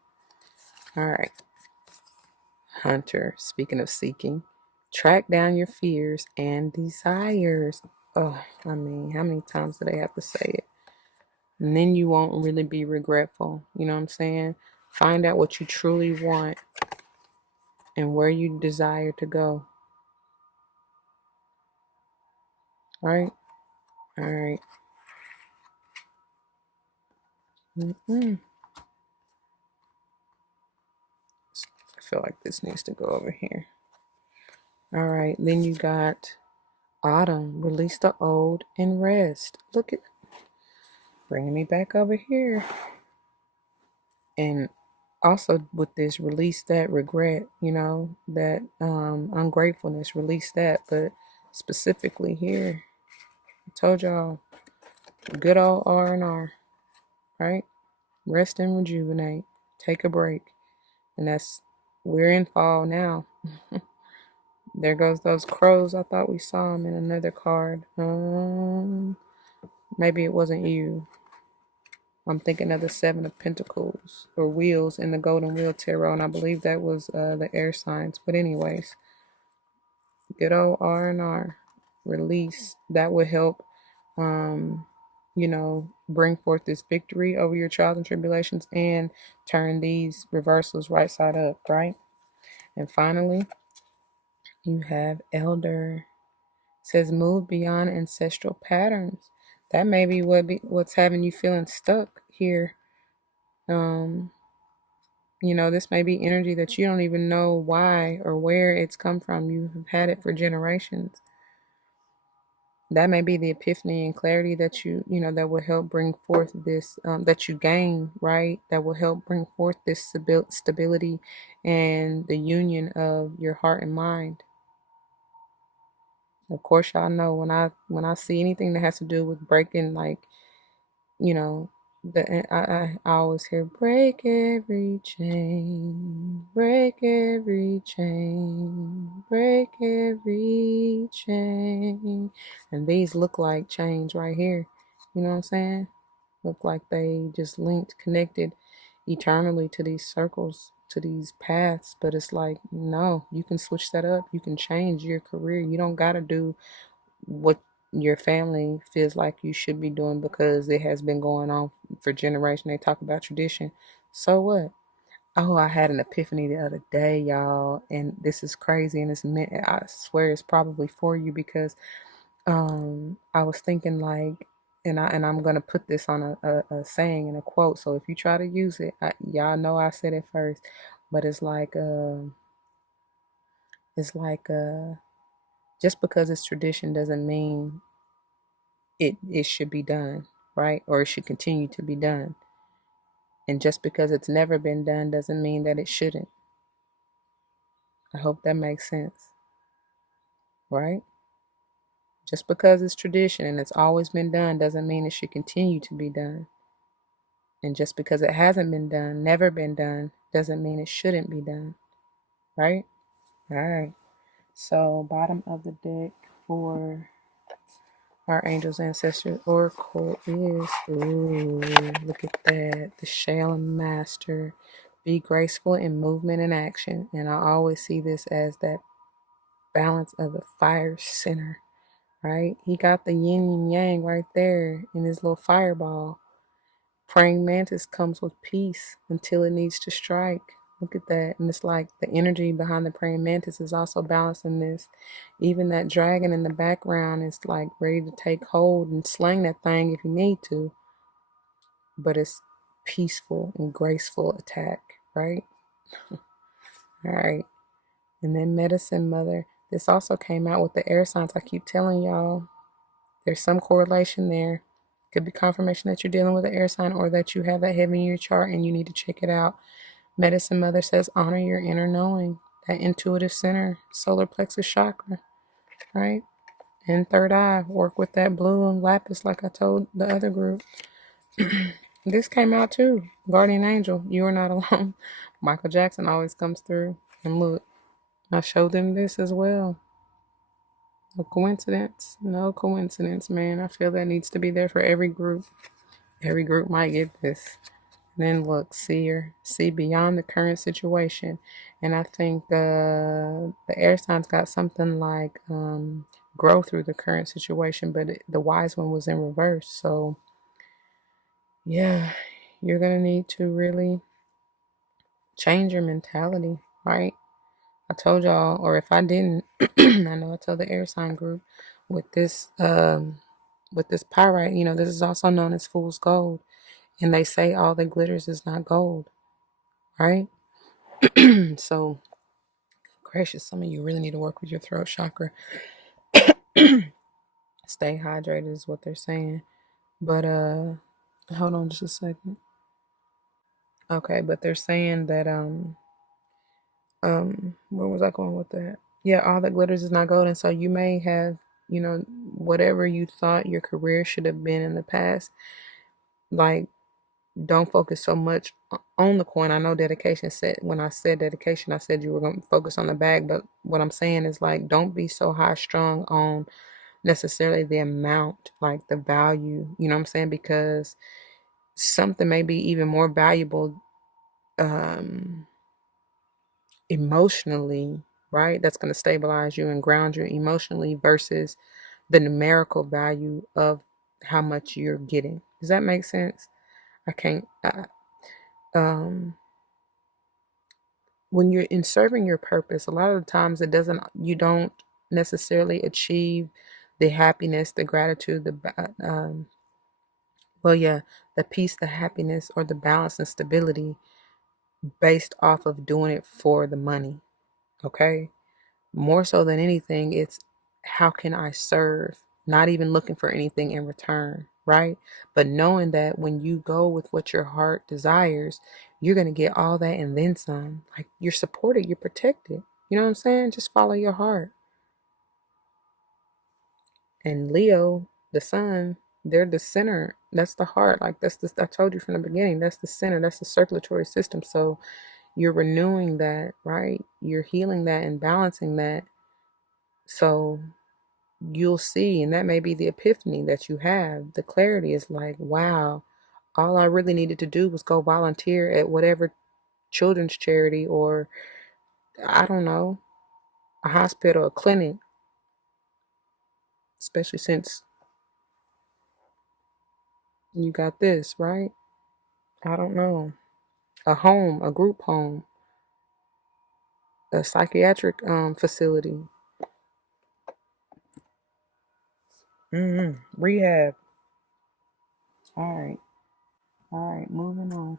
All right. Hunter, speaking of seeking, track down your fears and desires. Oh, I mean, how many times do they have to say it? And then you won't really be regretful. You know what I'm saying? Find out what you truly want and where you desire to go. Right? All right. I feel like this needs to go over here. All right. Then you got autumn. Release the old and rest. Look at bringing me back over here. And also with this, release that regret, that ungratefulness, release that. But specifically here, I told y'all, good old R&R, right? Rest and rejuvenate. Take a break. And we're in fall now. There goes those crows. I thought we saw them in another card. Maybe it wasn't you. I'm thinking of the Seven of Pentacles or Wheels in the Golden Wheel Tarot, and I believe that was the air signs. But anyways, good old R&R release that would help, bring forth this victory over your trials and tribulations and turn these reversals right side up, right? And finally, you have Elder. It says move beyond ancestral patterns. That may be what's having you feeling stuck here. This may be energy that you don't even know why or where it's come from. You've had it for generations. That may be the epiphany and clarity that that will help bring forth this, that you gain, right? That will help bring forth this stability and the union of your heart and mind. Of course, y'all know when I see anything that has to do with breaking, like, I always hear break every chain, break every chain, break every chain. And these look like chains right here. You know what I'm saying? Look like they just linked, connected eternally to these circles, to these paths. But it's like, no, you can switch that up. You can change your career. You don't got to do what your family feels like you should be doing because it has been going on for generations. They talk about tradition. So what? Oh, I had an epiphany the other day, y'all, and this is crazy, and I swear it's probably for you because I was thinking like, and I'm gonna put this on a saying and a quote. So if you try to use it, y'all know I said it first, but it's like just because it's tradition doesn't mean it should be done, right? Or it should continue to be done. And just because it's never been done doesn't mean that it shouldn't. I hope that makes sense, right? Just because it's tradition and it's always been done doesn't mean it should continue to be done. And just because it hasn't been done, never been done, doesn't mean it shouldn't be done, right? All right. So, bottom of the deck for our Angels Ancestors Oracle is, ooh, look at that, the Shale Master. Be graceful in movement and action. And I always see this as that balance of the fire center, right? He got the yin and yang right there in his little fireball. Praying mantis comes with peace until it needs to strike. Look at that. And it's like the energy behind the praying mantis is also balancing this. Even that dragon in the background is like ready to take hold and slang that thing if you need to. But it's peaceful and graceful attack, right? All right. And then medicine mother. This also came out with the air signs. I keep telling y'all, there's some correlation there. Could be confirmation that you're dealing with an air sign or that you have that heavy in your chart and you need to check it out. Medicine Mother says honor your inner knowing, that intuitive center, solar plexus chakra, right? And third eye, work with that blue and lapis like I told the other group. This came out too. Guardian Angel, you are not alone. Michael Jackson always comes through. And look, I showed them this as well. No coincidence. No coincidence, man. I feel that needs to be there for every group. Every group might get this. And then look, see beyond the current situation. And I think the air signs got something like grow through the current situation, but the wise one was in reverse. So yeah, you're gonna need to really change your mentality, right? I told y'all, or if I didn't, I know I told the air sign group with this pyrite, this is also known as fool's gold. And they say all that glitters is not gold, right? So gracious, some of you really need to work with your throat chakra. Stay hydrated is what they're saying. But hold on just a second. Okay, but they're saying that where was I going with that? Yeah, all that glitters is not gold. And so you may have, whatever you thought your career should have been in the past, like, don't focus so much on the coin. I know dedication said, when I said dedication, I said you were going to focus on the bag, but what I'm saying is, like, don't be so high strung on necessarily the amount, like the value, you know what I'm saying? Because something may be even more valuable emotionally, right? That's going to stabilize you and ground you emotionally versus the numerical value of how much you're getting. Does that make sense? I can't, when you're in serving your purpose, a lot of the times you don't necessarily achieve the happiness, the gratitude, the peace, the happiness, or the balance and stability based off of doing it for the money. Okay. More so than anything, it's how can I serve? Not even looking for anything in return, right? But knowing that when you go with what your heart desires, you're going to get all that and then some. Like, you're supported, you're protected. You know what I'm saying? Just follow your heart. And Leo, the sun, they're the center. That's the heart. Like, I told you from the beginning, that's the center. That's the circulatory system. So you're renewing that, right? You're healing that and balancing that. So you'll see, and that may be the epiphany that you have. The clarity is like, wow, all I really needed to do was go volunteer at whatever children's charity, or I don't know, a hospital, a clinic, especially since you got this, right? I don't know, a home, a group home, a psychiatric facility, rehab. All right, moving on.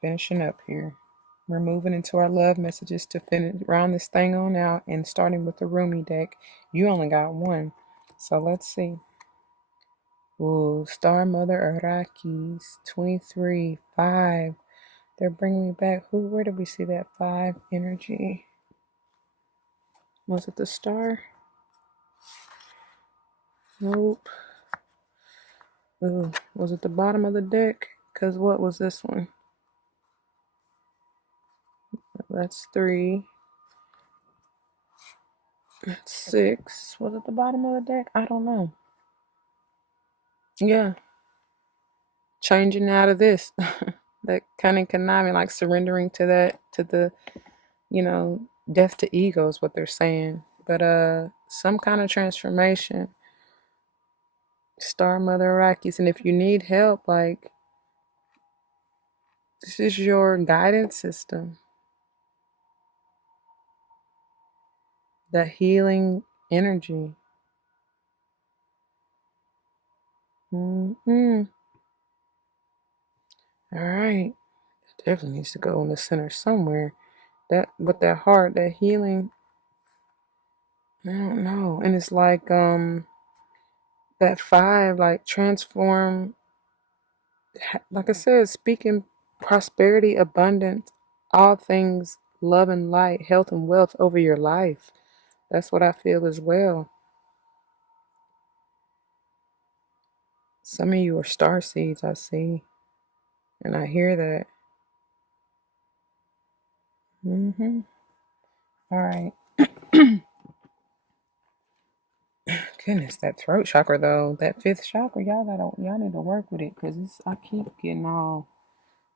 Finishing up here. We're moving into our love messages to finish round this thing on out, and starting with the Rumi deck. You only got one. So let's see. Ooh, Star Mother Arakis, 23, 5. They're bringing me back. Where did we see that 5 energy? Was it the star? Nope. Ooh, was it the bottom of the deck? Because what was this one? That's 3. That's 6. Was it the bottom of the deck? I don't know. Yeah. Changing out of this. That cunning conniving, like surrendering to that, to the, death to ego is what they're saying. But some kind of transformation. Star Mother Arrakis. And if you need help, like, this is your guidance system. The healing energy. Mm-hmm. All right. Definitely needs to go in the center somewhere. That, with that heart, that healing. I don't know. And it's like that 5, like transform, like I said, speaking prosperity, abundance, all things, love and light, health and wealth over your life. That's what I feel as well. Some of you are star seeds, I see, and I hear that. All right. Goodness, that throat chakra though, that fifth chakra, y'all need to work with it because I keep getting all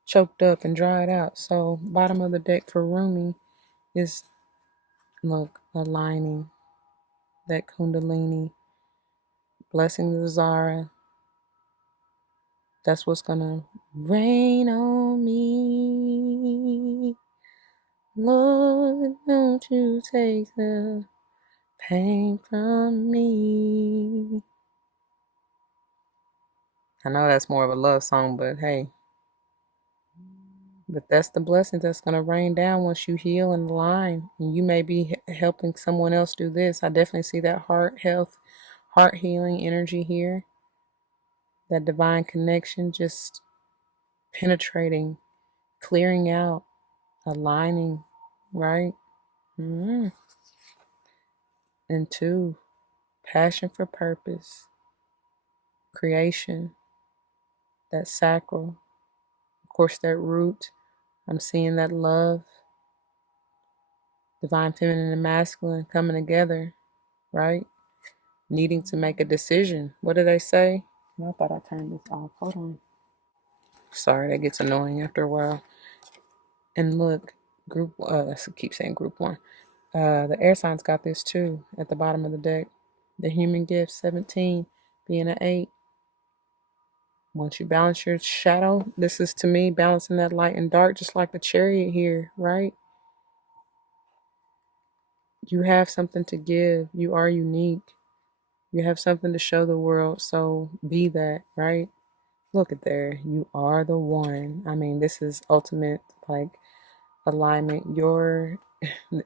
choked up and dried out. So bottom of the deck for Rumi is, look, aligning that Kundalini, blessing the Zara. That's what's gonna rain on me. Lord, don't you take the pain from me. I know that's more of a love song, but hey, but that's the blessing that's going to rain down once you heal and align. And you may be helping someone else do this. I definitely see that heart health, heart healing energy here. That divine connection just penetrating, clearing out, aligning, right? Mm-hmm. And 2, passion for purpose, creation, that sacral. Of course, that root. I'm seeing that love, divine feminine and masculine coming together, right? Needing to make a decision. What do they say? I thought I turned this off. Hold on. Sorry, that gets annoying after a while. And look, I keep saying group 1. The air signs got this too at the bottom of the deck. The human gift, 17, being an 8. Once you balance your shadow, this is to me balancing that light and dark, just like the chariot here, right? You have something to give. You are unique. You have something to show the world. So be that, right? Look at there. You are the one. I mean, this is ultimate, like, alignment.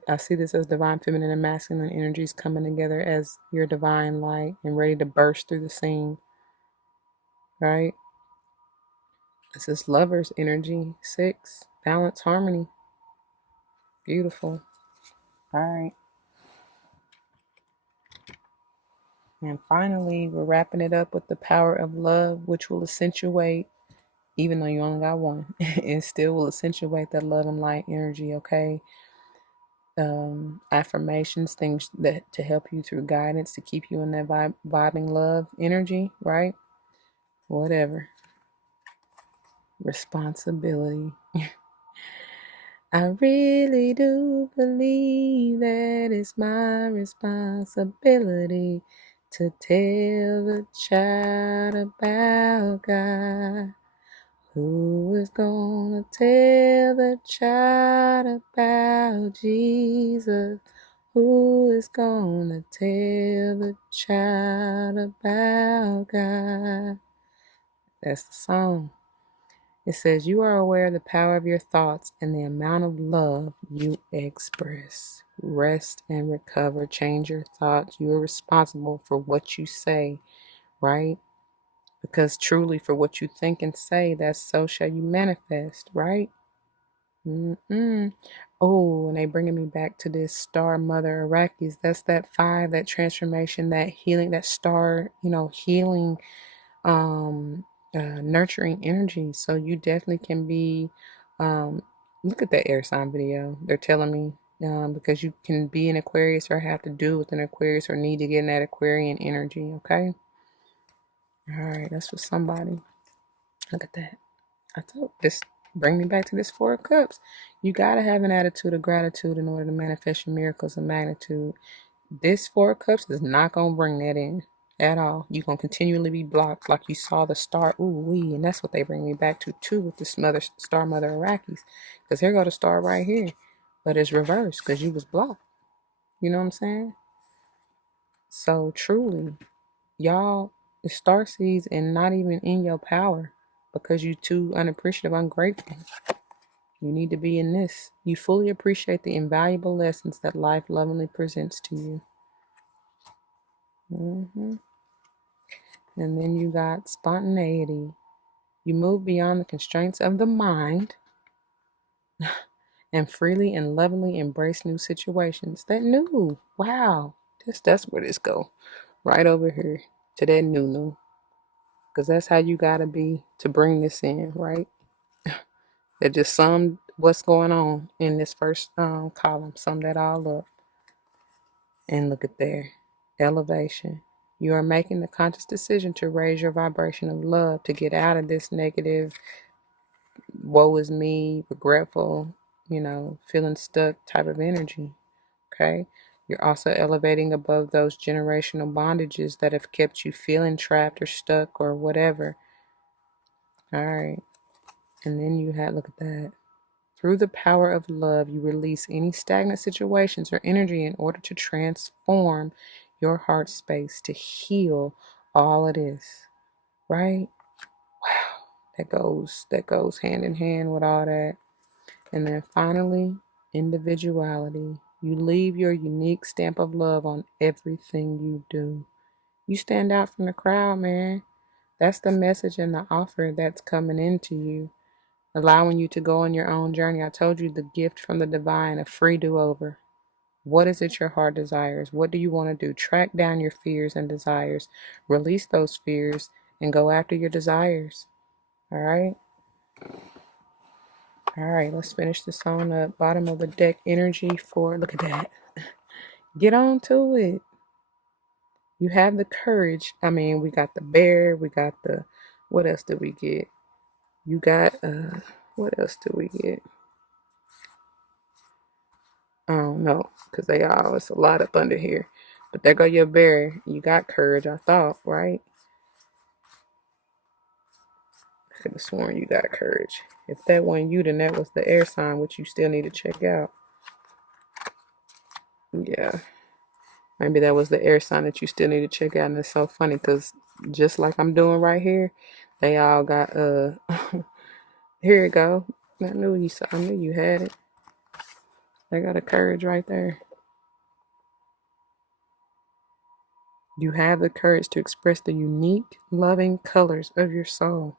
I see this as divine feminine and masculine energies coming together as your divine light and ready to burst through the scene, right? This is lovers energy. 6, balance, harmony. Beautiful. All right. And finally, we're wrapping it up with the power of love, which will accentuate, even though you only got one, it still will accentuate that love and light energy, okay? Affirmations, things that to help you through guidance, to keep you in that vibing love energy, right? Whatever. Responsibility. I really do believe that it's my responsibility to tell the child about God. Who is gonna tell the child about Jesus? Who is gonna tell the child about God? That's the song. It says, you are aware of the power of your thoughts and the amount of love you express. Rest and recover. Change your thoughts. You are responsible for what you say, right? Because truly, for what you think and say, that's so shall you manifest, right? Oh, and they bringing me back to this star mother Iraqis. That's that 5, that transformation, that healing, that star, healing, nurturing energy. So you definitely can be. Look at that air sign video. They're telling me because you can be an Aquarius or have to do with an Aquarius or need to get in that Aquarian energy. Okay. All right, that's for somebody. Look at that. I told this, bring me back to this 4 of Cups. You got to have an attitude of gratitude in order to manifest your miracles of magnitude. This 4 of Cups is not going to bring that in at all. You're going to continually be blocked like you saw the star. Ooh, wee. And that's what they bring me back to, too, with this star mother Iraqis. Because here go the star right here. But it's reversed because you was blocked. You know what I'm saying? So, truly, y'all, the star seeds and not even in your power because you too unappreciative, ungrateful. You need to be in this. You fully appreciate the invaluable lessons that life lovingly presents to you. And then you got spontaneity. You move beyond the constraints of the mind and freely and lovingly embrace new situations. That new, wow, that's where this go, right over here to that new, because that's how you gotta be to bring this in, right? That just summed what's going on in this first column. Sum that all up, and look at there, elevation. You are making the conscious decision to raise your vibration of love, to get out of this negative, woe is me, regretful, feeling stuck type of energy. Okay. You're also elevating above those generational bondages that have kept you feeling trapped or stuck or whatever. All right. And then you had, look at that. Through the power of love, you release any stagnant situations or energy in order to transform your heart space, to heal all of this. Right? Wow. That goes hand in hand with all that. And then finally, individuality. You leave your unique stamp of love on everything you do. You stand out from the crowd, man. That's the message and the offer that's coming into you, allowing you to go on your own journey. I told you, the gift from the divine, a free do-over. What is it your heart desires? What do you want to do? Track down your fears and desires. Release those fears and go after your desires. All right? All right, let's finish this on up. Bottom of the deck energy for, look at that. Get on to it. You have the courage. I mean, we got the bear. We got the, what else did we get? You got, what else did we get? I don't know, because they all, it's a lot up under here. But there go your bear. You got courage, I thought, right? I could have sworn you got courage. If that wasn't you, then that was the air sign, which you still need to check out. Yeah. Maybe that was the air sign that you still need to check out. And it's so funny because just like I'm doing right here, they all got, here you go. I knew you had it. They got a courage right there. You have the courage to express the unique, loving colors of your soul.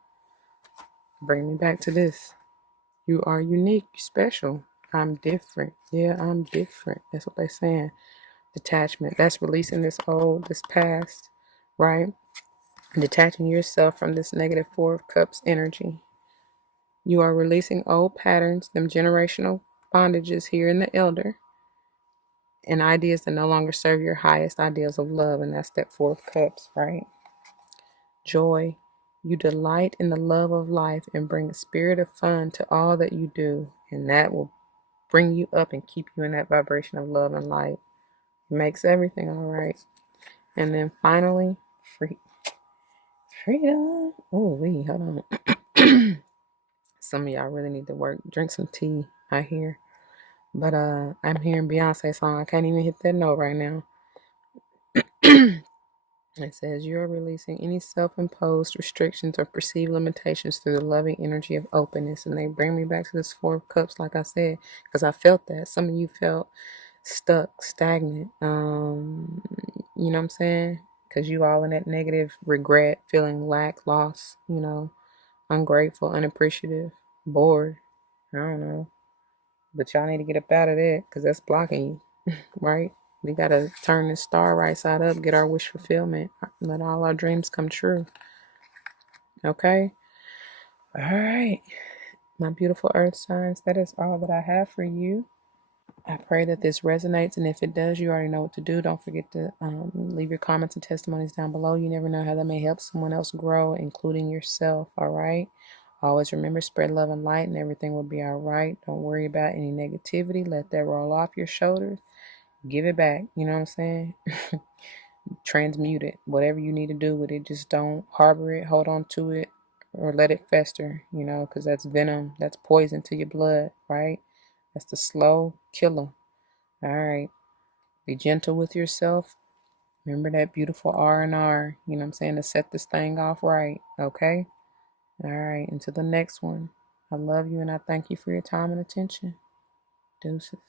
Bring me back to this. You are unique, special. I'm different. Yeah, I'm different. That's what they're saying. Detachment. That's releasing this old, this past, right? Detaching yourself from this negative Four of Cups energy. You are releasing old patterns, them generational bondages here in the elder, and ideas that no longer serve your highest ideals of love, and that's that Four of Cups, right? Joy. You delight in the love of life and bring a spirit of fun to all that you do, and that will bring you up and keep you in that vibration of love and light. It makes everything all right. And then finally, freedom. Oh, wait, hold on. Some of y'all really need to drink some tea, I hear. But I'm hearing Beyonce song. I can't even hit that note right now. It says you're releasing any self-imposed restrictions or perceived limitations through the loving energy of openness. And they bring me back to this Four of Cups, like I said, because I felt that. Some of you felt stuck, stagnant. You know what I'm saying? Because you all in that negative regret, feeling lack, loss, ungrateful, unappreciative, bored. I don't know. But y'all need to get up out of that because that's blocking you, right? We got to turn this star right side up, get our wish fulfillment, let all our dreams come true. Okay? All right. My beautiful earth signs, that is all that I have for you. I pray that this resonates, and if it does, you already know what to do. Don't forget to leave your comments and testimonies down below. You never know how that may help someone else grow, including yourself, all right? Always remember, spread love and light, and everything will be all right. Don't worry about any negativity. Let that roll off your shoulders. Give it back. You know what I'm saying? Transmute it. Whatever you need to do with it, just don't harbor it, hold on to it, or let it fester, because that's venom. That's poison to your blood, right? That's the slow killer. All right. Be gentle with yourself. Remember that beautiful R&R, you know what I'm saying, to set this thing off right, okay? All right, until the next one. I love you and I thank you for your time and attention. Deuces.